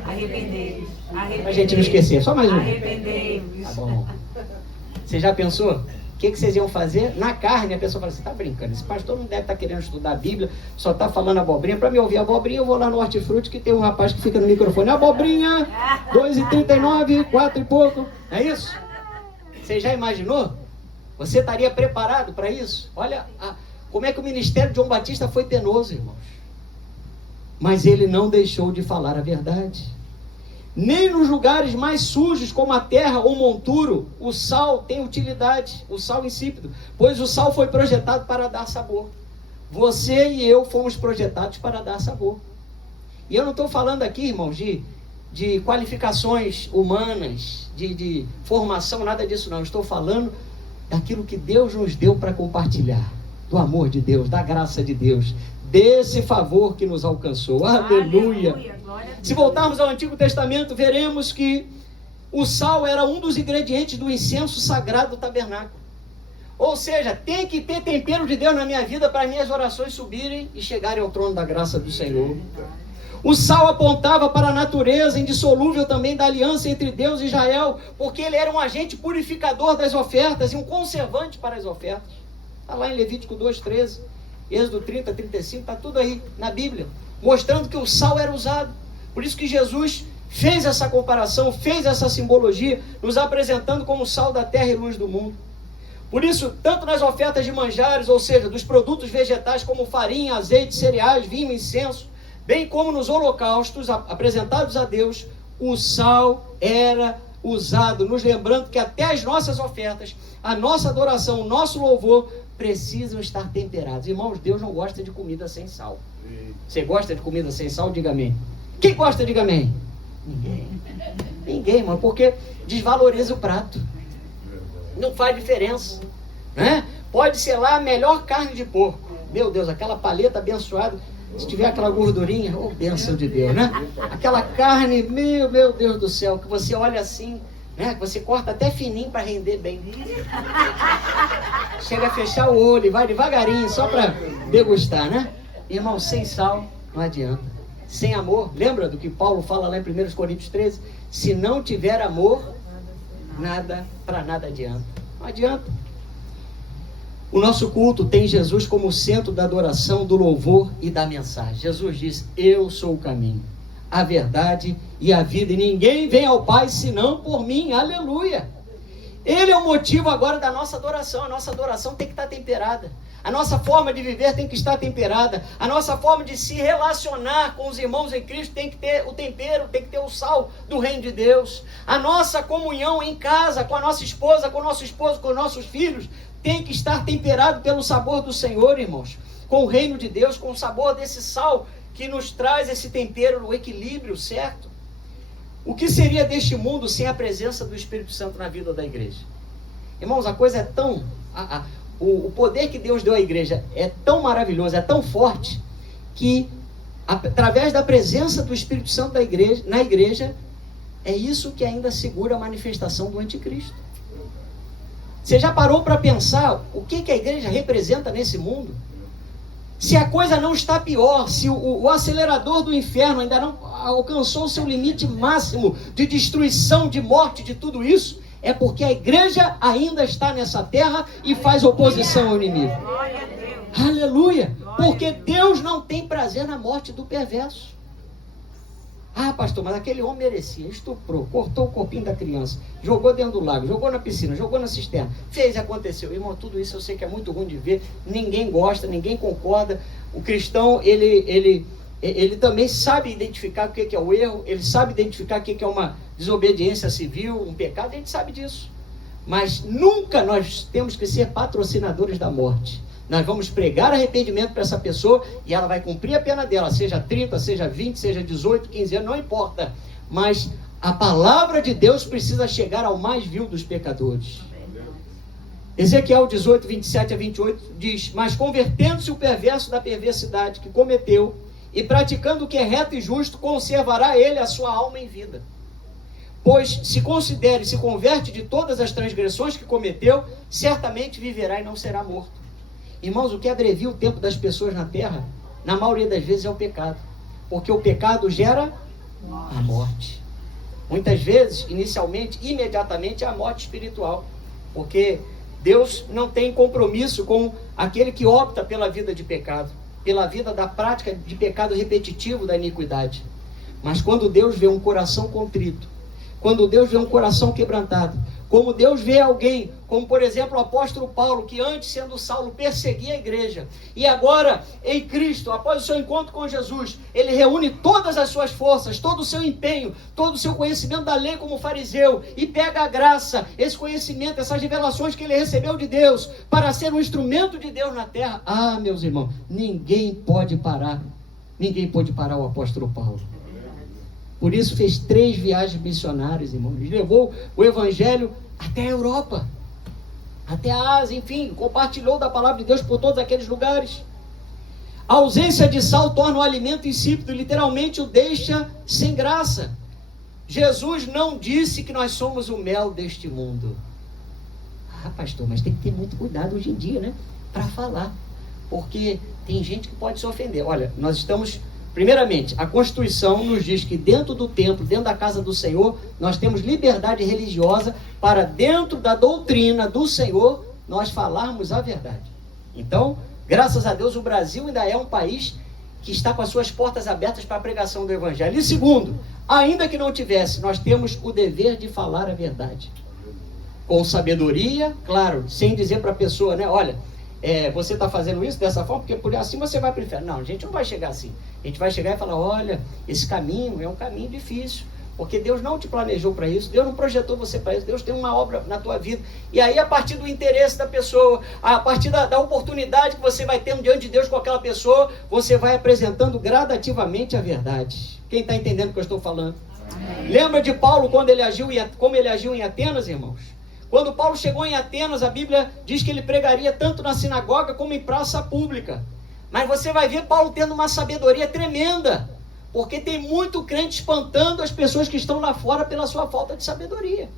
Arrependei-vos. Pra gente não esquecer, só mais um. Arrependei-vos. Tá bom. Você já pensou? O que vocês iam fazer? Na carne, a pessoa fala: você está brincando, esse pastor não deve estar querendo estudar a Bíblia, só está falando abobrinha. Para me ouvir abobrinha, eu vou lá no Hortifruti, que tem um rapaz que fica no microfone: abobrinha, 2,39, 4 e pouco. É isso? Você já imaginou? Você estaria preparado para isso? Olha como é que o ministério de João Batista foi penoso, irmãos. Mas ele não deixou de falar a verdade. Nem nos lugares mais sujos, como a terra ou monturo, o sal tem utilidade, o sal insípido, pois o sal foi projetado para dar sabor. Você e eu fomos projetados para dar sabor. E eu não estou falando aqui, irmãos, de qualificações humanas, de formação, nada disso não. Estou falando daquilo que Deus nos deu para compartilhar, do amor de Deus, da graça de Deus, desse favor que nos alcançou. Aleluia! Se voltarmos ao Antigo Testamento, veremos que o sal era um dos ingredientes do incenso sagrado do tabernáculo. Ou seja, tem que ter tempero de Deus na minha vida para minhas orações subirem e chegarem ao trono da graça do Senhor. O sal apontava para a natureza indissolúvel também da aliança entre Deus e Israel, porque ele era um agente purificador das ofertas e um conservante para as ofertas. Está lá em Levítico 2,13, Êxodo 30, 35, está tudo aí na Bíblia, mostrando que o sal era usado. Por isso que Jesus fez essa comparação, fez essa simbologia, nos apresentando como sal da terra e luz do mundo. Por isso, tanto nas ofertas de manjares, ou seja, dos produtos vegetais como farinha, azeite, cereais, vinho, incenso, bem como nos holocaustos apresentados a Deus, o sal era usado, nos lembrando que até as nossas ofertas, a nossa adoração, o nosso louvor, precisam estar temperados. Irmãos, Deus não gosta de comida sem sal. Você gosta de comida sem sal? Diga amém. Quem gosta, diga amém. Ninguém, irmão, porque desvaloriza o prato. Não faz diferença, né? Pode ser lá a melhor carne de porco. Meu Deus, aquela paleta abençoada. Se tiver aquela gordurinha, oh, bênção de Deus, né? Aquela carne, meu Deus do céu, que você olha assim, né? Que você corta até fininho para render bem. Chega a fechar o olho e vai devagarinho, só para degustar, né? Irmão, sem sal não adianta. Sem amor, lembra do que Paulo fala lá em 1 Coríntios 13? Se não tiver amor, nada, para nada adianta. Não adianta. O nosso culto tem Jesus como centro da adoração, do louvor e da mensagem. Jesus diz: eu sou o caminho, a verdade e a vida, e ninguém vem ao Pai senão por mim. Aleluia! Ele é o motivo agora da nossa adoração. A nossa adoração tem que estar temperada. A nossa forma de viver tem que estar temperada. A nossa forma de se relacionar com os irmãos em Cristo tem que ter o tempero, tem que ter o sal do reino de Deus. A nossa comunhão em casa, com a nossa esposa, com o nosso esposo, com os nossos filhos, tem que estar temperado pelo sabor do Senhor, irmãos. Com o reino de Deus, com o sabor desse sal que nos traz esse tempero, o equilíbrio certo. O que seria deste mundo sem a presença do Espírito Santo na vida da igreja? Irmãos, a coisa é tão... O poder que Deus deu à igreja é tão maravilhoso, é tão forte, que através da presença do Espírito Santo na igreja, é isso que ainda segura a manifestação do anticristo. Você já parou para pensar o que a igreja representa nesse mundo? Se a coisa não está pior, se o acelerador do inferno ainda não alcançou o seu limite máximo de destruição, de morte, de tudo isso, é porque a igreja ainda está nessa terra e faz oposição ao inimigo. Aleluia! Porque Deus não tem prazer na morte do perverso. Ah, pastor, mas aquele homem merecia, estuprou, cortou o corpinho da criança, jogou dentro do lago, jogou na piscina, jogou na cisterna, fez e aconteceu. Irmão, tudo isso eu sei que é muito ruim de ver, ninguém gosta, ninguém concorda. O cristão, ele também sabe identificar o que é o erro, ele sabe identificar o que é uma desobediência civil, um pecado, a gente sabe disso. Mas nunca nós temos que ser patrocinadores da morte. Nós vamos pregar arrependimento para essa pessoa e ela vai cumprir a pena dela, seja 30, seja 20, seja 18, 15 anos, não importa. Mas a palavra de Deus precisa chegar ao mais vil dos pecadores. Ezequiel 18, 27 a 28 diz: mas convertendo-se o perverso da perversidade que cometeu e praticando o que é reto e justo, conservará ele a sua alma em vida. Pois se considere e se converte de todas as transgressões que cometeu, certamente viverá e não será morto. Irmãos, o que abrevia o tempo das pessoas na terra, na maioria das vezes é o pecado. Porque o pecado gera a morte. Muitas vezes, inicialmente, imediatamente, é a morte espiritual. Porque Deus não tem compromisso com aquele que opta pela vida de pecado, pela vida da prática de pecado repetitivo da iniquidade. Mas quando Deus vê um coração contrito, quando Deus vê um coração quebrantado, como Deus vê alguém, como por exemplo o apóstolo Paulo, que antes sendo Saulo perseguia a igreja, e agora em Cristo, após o seu encontro com Jesus, ele reúne todas as suas forças, todo o seu empenho, todo o seu conhecimento da lei como fariseu, e pega a graça, esse conhecimento, essas revelações que ele recebeu de Deus, para ser um instrumento de Deus na terra. Ah, meus irmãos, ninguém pode parar o apóstolo Paulo. Por isso fez 3 viagens missionárias, irmãos. Ele levou o evangelho até a Europa, até a Ásia, enfim, compartilhou da palavra de Deus por todos aqueles lugares. A ausência de sal torna o alimento insípido, literalmente o deixa sem graça. Jesus não disse que nós somos o mel deste mundo. Ah, pastor, mas tem que ter muito cuidado hoje em dia, né? Para falar, porque tem gente que pode se ofender. Olha, nós estamos... Primeiramente, a Constituição nos diz que dentro do templo, dentro da casa do Senhor, nós temos liberdade religiosa para, dentro da doutrina do Senhor, nós falarmos a verdade. Então, graças a Deus, o Brasil ainda é um país que está com as suas portas abertas para a pregação do Evangelho. E segundo, ainda que não tivesse, nós temos o dever de falar a verdade. Com sabedoria, claro, sem dizer para a pessoa, né, olha... você está fazendo isso dessa forma, porque por assim você vai para o inferno. Não, a gente não vai chegar assim. A gente vai chegar e falar, olha, esse caminho é um caminho difícil, porque Deus não te planejou para isso, Deus não projetou você para isso, Deus tem uma obra na tua vida. E aí, a partir do interesse da pessoa, a partir da oportunidade que você vai ter diante de Deus com aquela pessoa, você vai apresentando gradativamente a verdade. Quem está entendendo o que eu estou falando? Amém. Lembra de Paulo, quando ele agiu como ele agiu em Atenas, irmãos? Quando Paulo chegou em Atenas, a Bíblia diz que ele pregaria tanto na sinagoga como em praça pública. Mas você vai ver Paulo tendo uma sabedoria tremenda, porque tem muito crente espantando as pessoas que estão lá fora pela sua falta de sabedoria.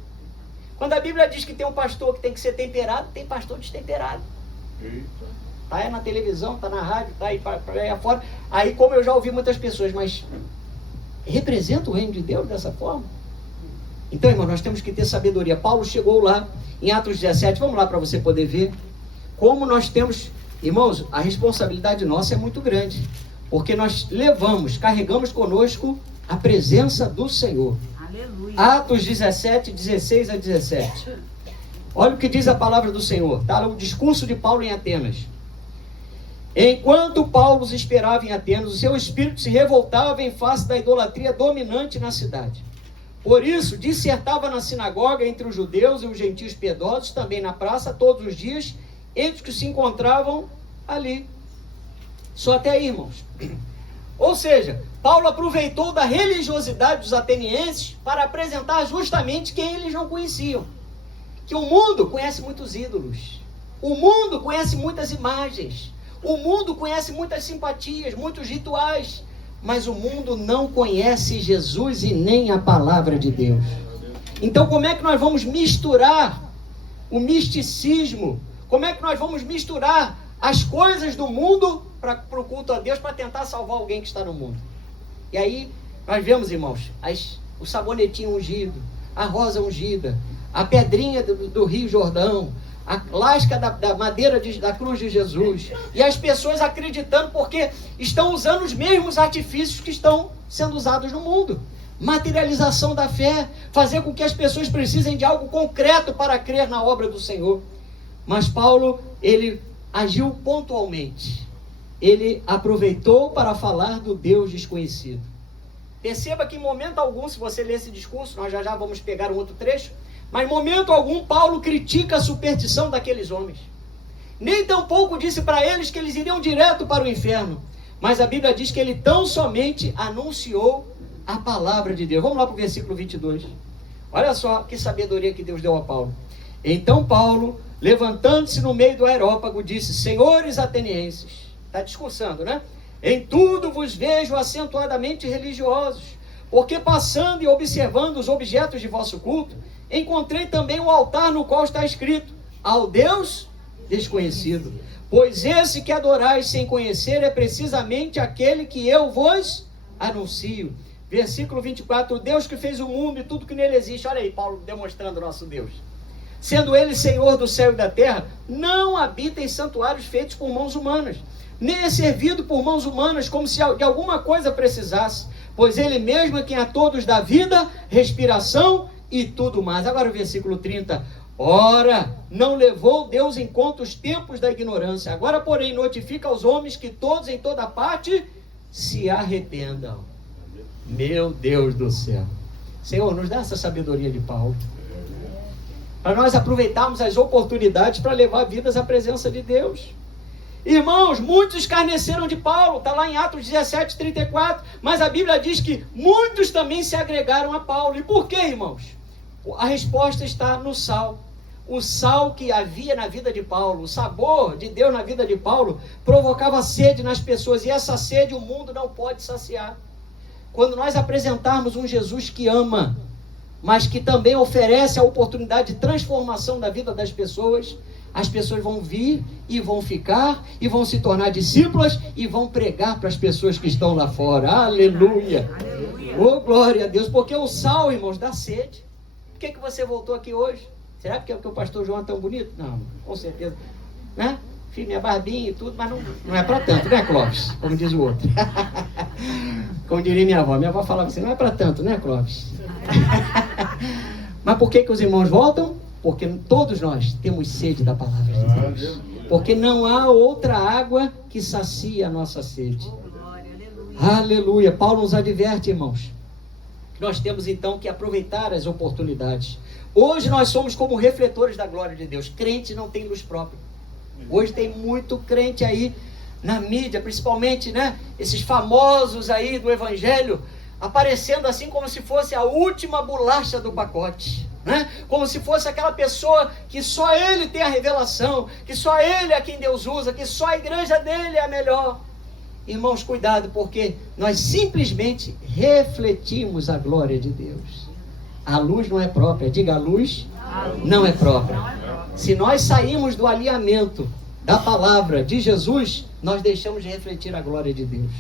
Quando a Bíblia diz que tem um pastor que tem que ser temperado, tem pastor destemperado. Está aí na televisão, está na rádio, está aí para aí afora. Aí, como eu já ouvi muitas pessoas, mas representa o reino de Deus dessa forma? Então, irmão, nós temos que ter sabedoria. Paulo chegou lá em Atos 17, vamos lá para você poder ver como nós temos, irmãos, a responsabilidade nossa é muito grande, porque nós carregamos conosco a presença do Senhor. Aleluia. Atos 17, 16 a 17. Olha o que diz a palavra do Senhor, tá? O discurso de Paulo em Atenas. Enquanto Paulo os esperava em Atenas, o seu espírito se revoltava em face da idolatria dominante na cidade. Por isso, dissertava na sinagoga entre os judeus e os gentios piedosos, também na praça, todos os dias, entre os que se encontravam ali. Só até aí, irmãos. Ou seja, Paulo aproveitou da religiosidade dos atenienses para apresentar justamente quem eles não conheciam. Que o mundo conhece muitos ídolos. O mundo conhece muitas imagens. O mundo conhece muitas simpatias, muitos rituais. Mas o mundo não conhece Jesus e nem a palavra de Deus. Então, como é que nós vamos misturar o misticismo? Como é que nós vamos misturar as coisas do mundo para o culto a Deus, para tentar salvar alguém que está no mundo? E aí, nós vemos, irmãos, o sabonetinho ungido, a rosa ungida, a pedrinha do Rio Jordão, a lasca da madeira da cruz de Jesus, e as pessoas acreditando porque estão usando os mesmos artifícios que estão sendo usados no mundo. Materialização da fé, fazer com que as pessoas precisem de algo concreto para crer na obra do Senhor. Mas Paulo, ele agiu pontualmente. Ele aproveitou para falar do Deus desconhecido. Perceba que em momento algum, se você ler esse discurso, nós já vamos pegar um outro trecho, mas em momento algum Paulo critica a superstição daqueles homens. Nem tampouco disse para eles que eles iriam direto para o inferno. Mas a Bíblia diz que ele tão somente anunciou a palavra de Deus. Vamos lá para o versículo 22. Olha só que sabedoria que Deus deu a Paulo. Então Paulo, levantando-se no meio do aerópago, disse: Senhores atenienses, está discursando, né? Em tudo vos vejo acentuadamente religiosos, porque passando e observando os objetos de vosso culto, encontrei também um altar no qual está escrito: ao Deus desconhecido. Pois esse que adorais sem conhecer é precisamente aquele que eu vos anuncio. Versículo 24, o Deus que fez o mundo e tudo que nele existe. Olha aí, Paulo demonstrando o nosso Deus. Sendo ele Senhor do céu e da terra, não habita em santuários feitos por mãos humanas, nem é servido por mãos humanas como se de alguma coisa precisasse, pois Ele mesmo é quem a todos dá vida, respiração e tudo mais. Agora o versículo 30. Ora, não levou Deus em conta os tempos da ignorância. Agora, porém, notifica aos homens que todos em toda parte se arrependam. Meu Deus do céu. Senhor, nos dá essa sabedoria de Paulo, para nós aproveitarmos as oportunidades para levar vidas à presença de Deus. Irmãos, muitos escarneceram de Paulo, está lá em Atos 17, 34, mas a Bíblia diz que muitos também se agregaram a Paulo. E por quê, irmãos? A resposta está no sal. O sal que havia na vida de Paulo, o sabor de Deus na vida de Paulo, provocava sede nas pessoas, e essa sede o mundo não pode saciar. Quando nós apresentarmos um Jesus que ama, mas que também oferece a oportunidade de transformação da vida das pessoas, as pessoas vão vir e vão ficar e vão se tornar discípulas e vão pregar para as pessoas que estão lá fora. Aleluia! Aleluia. Oh, glória a Deus! Porque o sal, irmãos, dá sede. Por que você voltou aqui hoje? Será porque o pastor João é tão bonito? Não, com certeza. Né? Fiz minha barbinha e tudo, mas não é para tanto, né, Clóvis? Como diz o outro. Como diria minha avó falava assim, não é para tanto, né, Clóvis? Mas por que os irmãos voltam? Porque todos nós temos sede da palavra de Deus. Porque não há outra água que sacia a nossa sede. Aleluia. Paulo nos adverte, irmãos. Nós temos então que aproveitar as oportunidades. Hoje nós somos como refletores da glória de Deus. Crente não tem luz própria. Hoje tem muito crente aí na mídia, principalmente, né? Esses famosos aí do evangelho, aparecendo assim como se fosse a última bolacha do pacote, né? Como se fosse aquela pessoa que só ele tem a revelação, que só ele é quem Deus usa, que só a igreja dele é a melhor. Irmãos, cuidado, porque nós simplesmente refletimos a glória de Deus. A luz não é própria. Diga, a luz não é própria. Se nós sairmos do alinhamento da palavra de Jesus, nós deixamos de refletir a glória de Deus.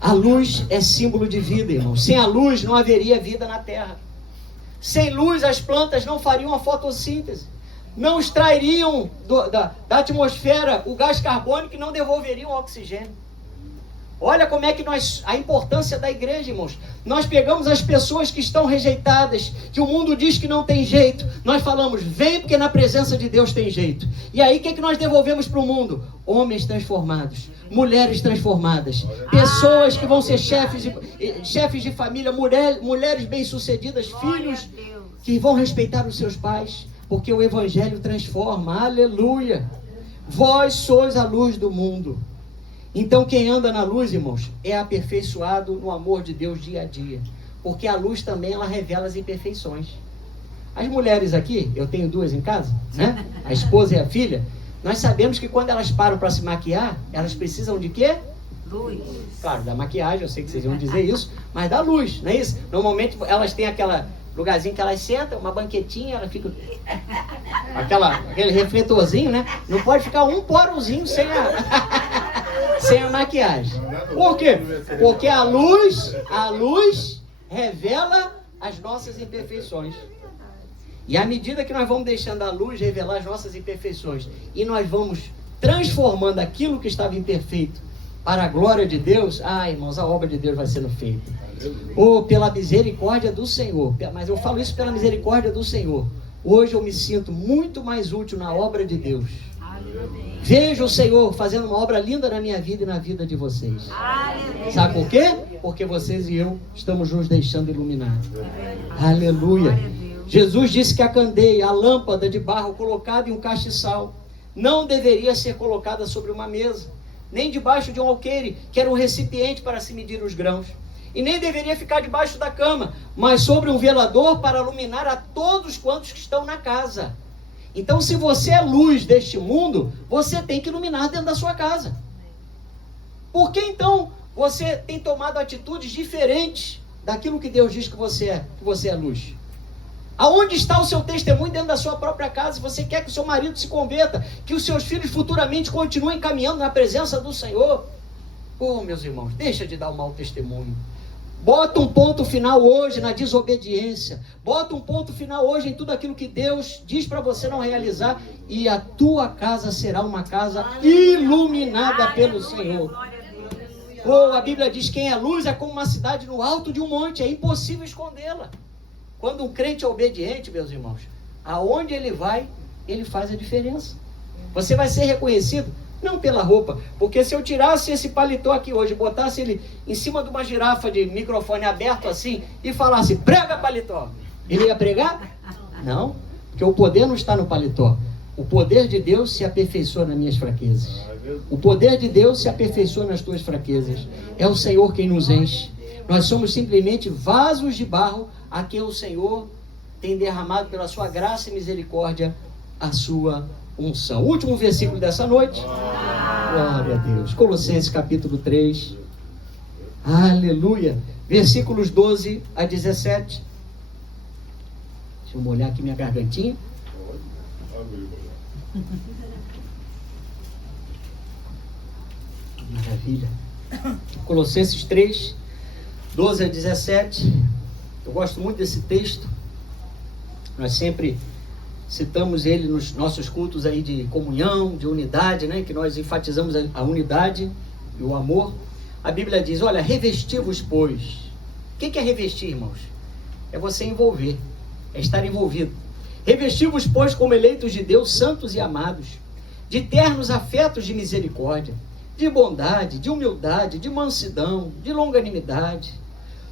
A luz é símbolo de vida, irmão. Sem a luz não haveria vida na terra. Sem luz as plantas não fariam a fotossíntese. Não extrairiam da atmosfera o gás carbônico e não devolveriam o oxigênio. Olha como é que a importância da igreja, irmãos. Nós pegamos as pessoas que estão rejeitadas, que o mundo diz que não tem jeito. Nós falamos, vem porque na presença de Deus tem jeito. E aí o que nós devolvemos para o mundo? Homens transformados, mulheres transformadas, pessoas que vão ser chefes de família, mulheres bem-sucedidas, filhos que vão respeitar os seus pais, porque o evangelho transforma. Aleluia! Vós sois a luz do mundo. Então quem anda na luz, irmãos, é aperfeiçoado no amor de Deus dia a dia. Porque a luz também, ela revela as imperfeições. As mulheres aqui, eu tenho duas em casa, né? A esposa e a filha. Nós sabemos que quando elas param para se maquiar, elas precisam de quê? Luz. Claro, da maquiagem, eu sei que vocês vão dizer isso, mas da luz, não é isso? Normalmente elas têm aquele lugarzinho que elas sentam, uma banquetinha, ela fica... aquele refletorzinho, né? Não pode ficar um porozinho sem a maquiagem. Por quê? Porque a luz revela as nossas imperfeições. E à medida que nós vamos deixando a luz revelar as nossas imperfeições, e nós vamos transformando aquilo que estava imperfeito para a glória de Deus, irmãos, a obra de Deus vai sendo feita. Pela misericórdia do Senhor. Mas eu falo isso pela misericórdia do Senhor. Hoje eu me sinto muito mais útil na obra de Deus. Vejo o Senhor fazendo uma obra linda na minha vida e na vida de vocês. Sabe por quê? Porque vocês e eu estamos nos deixando iluminar. Aleluia. Jesus disse que a candeia, a lâmpada de barro colocada em um castiçal, não deveria ser colocada sobre uma mesa, nem debaixo de um alqueire, que era um recipiente para se medir os grãos. E nem deveria ficar debaixo da cama, mas sobre um velador para iluminar a todos quantos que estão na casa. Então, se você é luz deste mundo, você tem que iluminar dentro da sua casa. Por que então você tem tomado atitudes diferentes daquilo que Deus diz que você é luz? Aonde está o seu testemunho dentro da sua própria casa? Se você quer que o seu marido se converta, que os seus filhos futuramente continuem caminhando na presença do Senhor, meus irmãos, deixa de dar um mau testemunho. Bota um ponto final hoje na desobediência. Bota um ponto final hoje em tudo aquilo que Deus diz para você não realizar. E a tua casa será uma casa iluminada pelo Senhor. Ou a Bíblia diz: quem é luz é como uma cidade no alto de um monte, é impossível escondê-la. Quando um crente é obediente, meus irmãos, aonde ele vai, ele faz a diferença. Você vai ser reconhecido não pela roupa, porque se eu tirasse esse paletó aqui hoje, botasse ele em cima de uma girafa de microfone aberto assim e falasse: prega paletó, ele ia pregar? Não, porque o poder não está no paletó. O poder de Deus se aperfeiçoa nas minhas fraquezas. O poder de Deus se aperfeiçoa nas tuas fraquezas. É o Senhor quem nos enche. Nós somos simplesmente vasos de barro a quem o Senhor tem derramado pela sua graça e misericórdia a sua unção. O último versículo dessa noite. Glória a Deus. Colossenses capítulo 3. Aleluia. Versículos 12 a 17. Deixa eu molhar aqui minha gargantinha. Maravilha. Colossenses 3, 12 a 17. Eu gosto muito desse texto. Nós sempre citamos ele nos nossos cultos aí de comunhão, de unidade, né? Que nós enfatizamos a unidade e o amor. A Bíblia diz: olha, revesti-vos, pois. O que é revestir, irmãos? É você envolver, é estar envolvido. Revesti-vos, pois, como eleitos de Deus, santos e amados, de ternos afetos de misericórdia, de bondade, de humildade, de mansidão, de longanimidade.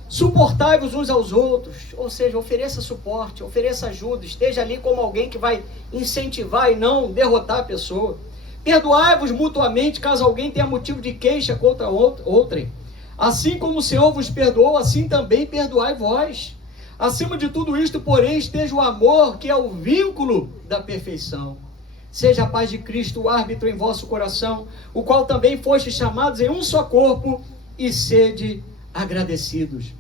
Suportai-vos uns aos outros, ou seja, ofereça suporte, ofereça ajuda, esteja ali como alguém que vai incentivar e não derrotar a pessoa. Perdoai-vos mutuamente, caso alguém tenha motivo de queixa contra outrem. Assim como o Senhor vos perdoou, assim também perdoai vós. Acima de tudo isto, porém, esteja o amor, que é o vínculo da perfeição. Seja a paz de Cristo o árbitro em vosso coração, o qual também fostes chamados em um só corpo, e sede agradecidos.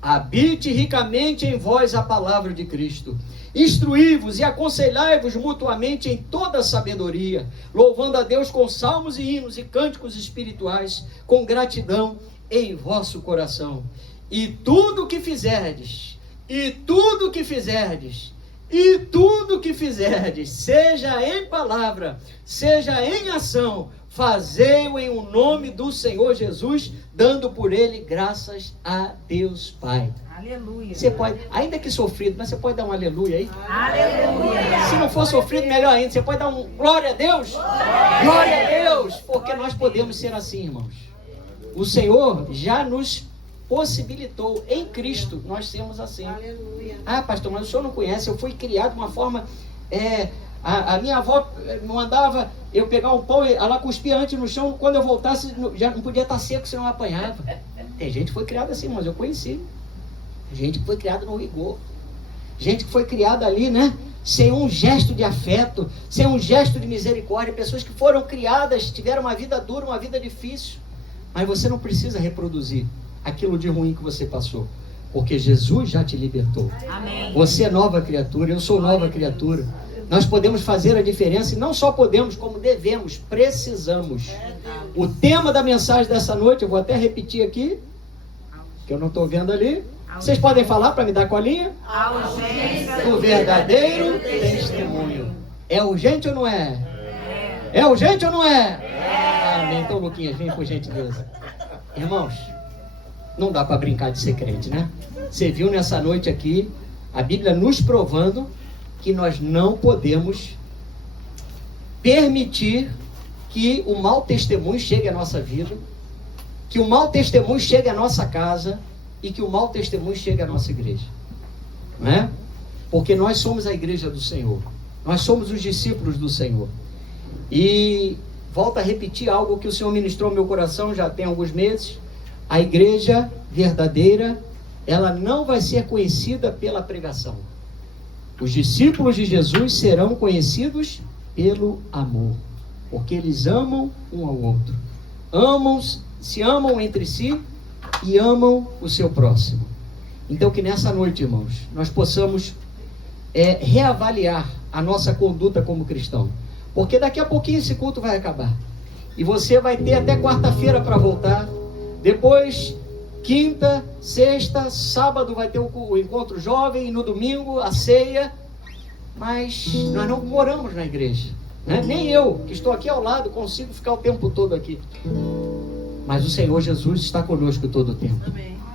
Habite ricamente em vós a palavra de Cristo. Instruí-vos e aconselhai-vos mutuamente em toda sabedoria, louvando a Deus com salmos e hinos e cânticos espirituais, com gratidão em vosso coração. E tudo que fizerdes, seja em palavra, seja em ação, fazei-o em o nome do Senhor Jesus, dando por ele graças a Deus Pai. Aleluia. Você pode, ainda que sofrido, mas você pode dar um aleluia aí? Aleluia. Se não for sofrido, melhor ainda. Você pode dar um glória a Deus? Glória a Deus! Porque nós podemos ser assim, irmãos. O Senhor já nos possibilitou, em Cristo, nós sermos assim. Aleluia. Ah, pastor, mas o senhor não conhece, eu fui criado de uma forma... A minha avó mandava eu pegar um pão, ela cuspia antes no chão, quando eu voltasse, já não podia estar seco, senão eu apanhava. Tem gente que foi criada assim, mas eu conheci. Gente que foi criada no rigor. Gente que foi criada ali, né? Sem um gesto de afeto, sem um gesto de misericórdia. Pessoas que foram criadas, tiveram uma vida dura, uma vida difícil. Mas você não precisa reproduzir aquilo de ruim que você passou, porque Jesus já te libertou. Amém. Você é nova criatura, eu sou nova criatura. Nós podemos fazer a diferença, e não só podemos, como devemos, precisamos. O tema da mensagem dessa noite, eu vou até repetir aqui, que eu não estou vendo ali. Vocês podem falar para me dar colinha? A urgência O verdadeiro testemunho. É urgente ou não é? É urgente ou não é? Amém. Então, Luquinhas, vem por gentileza. Irmãos, não dá para brincar de ser crente, né? Você viu nessa noite aqui a Bíblia nos provando que nós não podemos permitir que o mau testemunho chegue à nossa vida, que o mau testemunho chegue à nossa casa e que o mau testemunho chegue à nossa igreja, não é? Porque nós somos a igreja do Senhor, nós somos os discípulos do Senhor. E volto a repetir algo que o Senhor ministrou no meu coração já tem alguns meses: a igreja verdadeira, ela não vai ser conhecida pela pregação. Os discípulos de Jesus serão conhecidos pelo amor, porque eles amam um ao outro, se amam entre si e amam o seu próximo. Então que nessa noite, irmãos, nós possamos reavaliar a nossa conduta como cristão, porque daqui a pouquinho esse culto vai acabar, e você vai ter até quarta-feira para voltar. Depois, quinta, sexta, sábado vai ter o encontro jovem, e no domingo a ceia. Mas nós não moramos na igreja, né? Nem eu, que estou aqui ao lado, consigo ficar o tempo todo aqui. Mas o Senhor Jesus está conosco todo o tempo. Amém.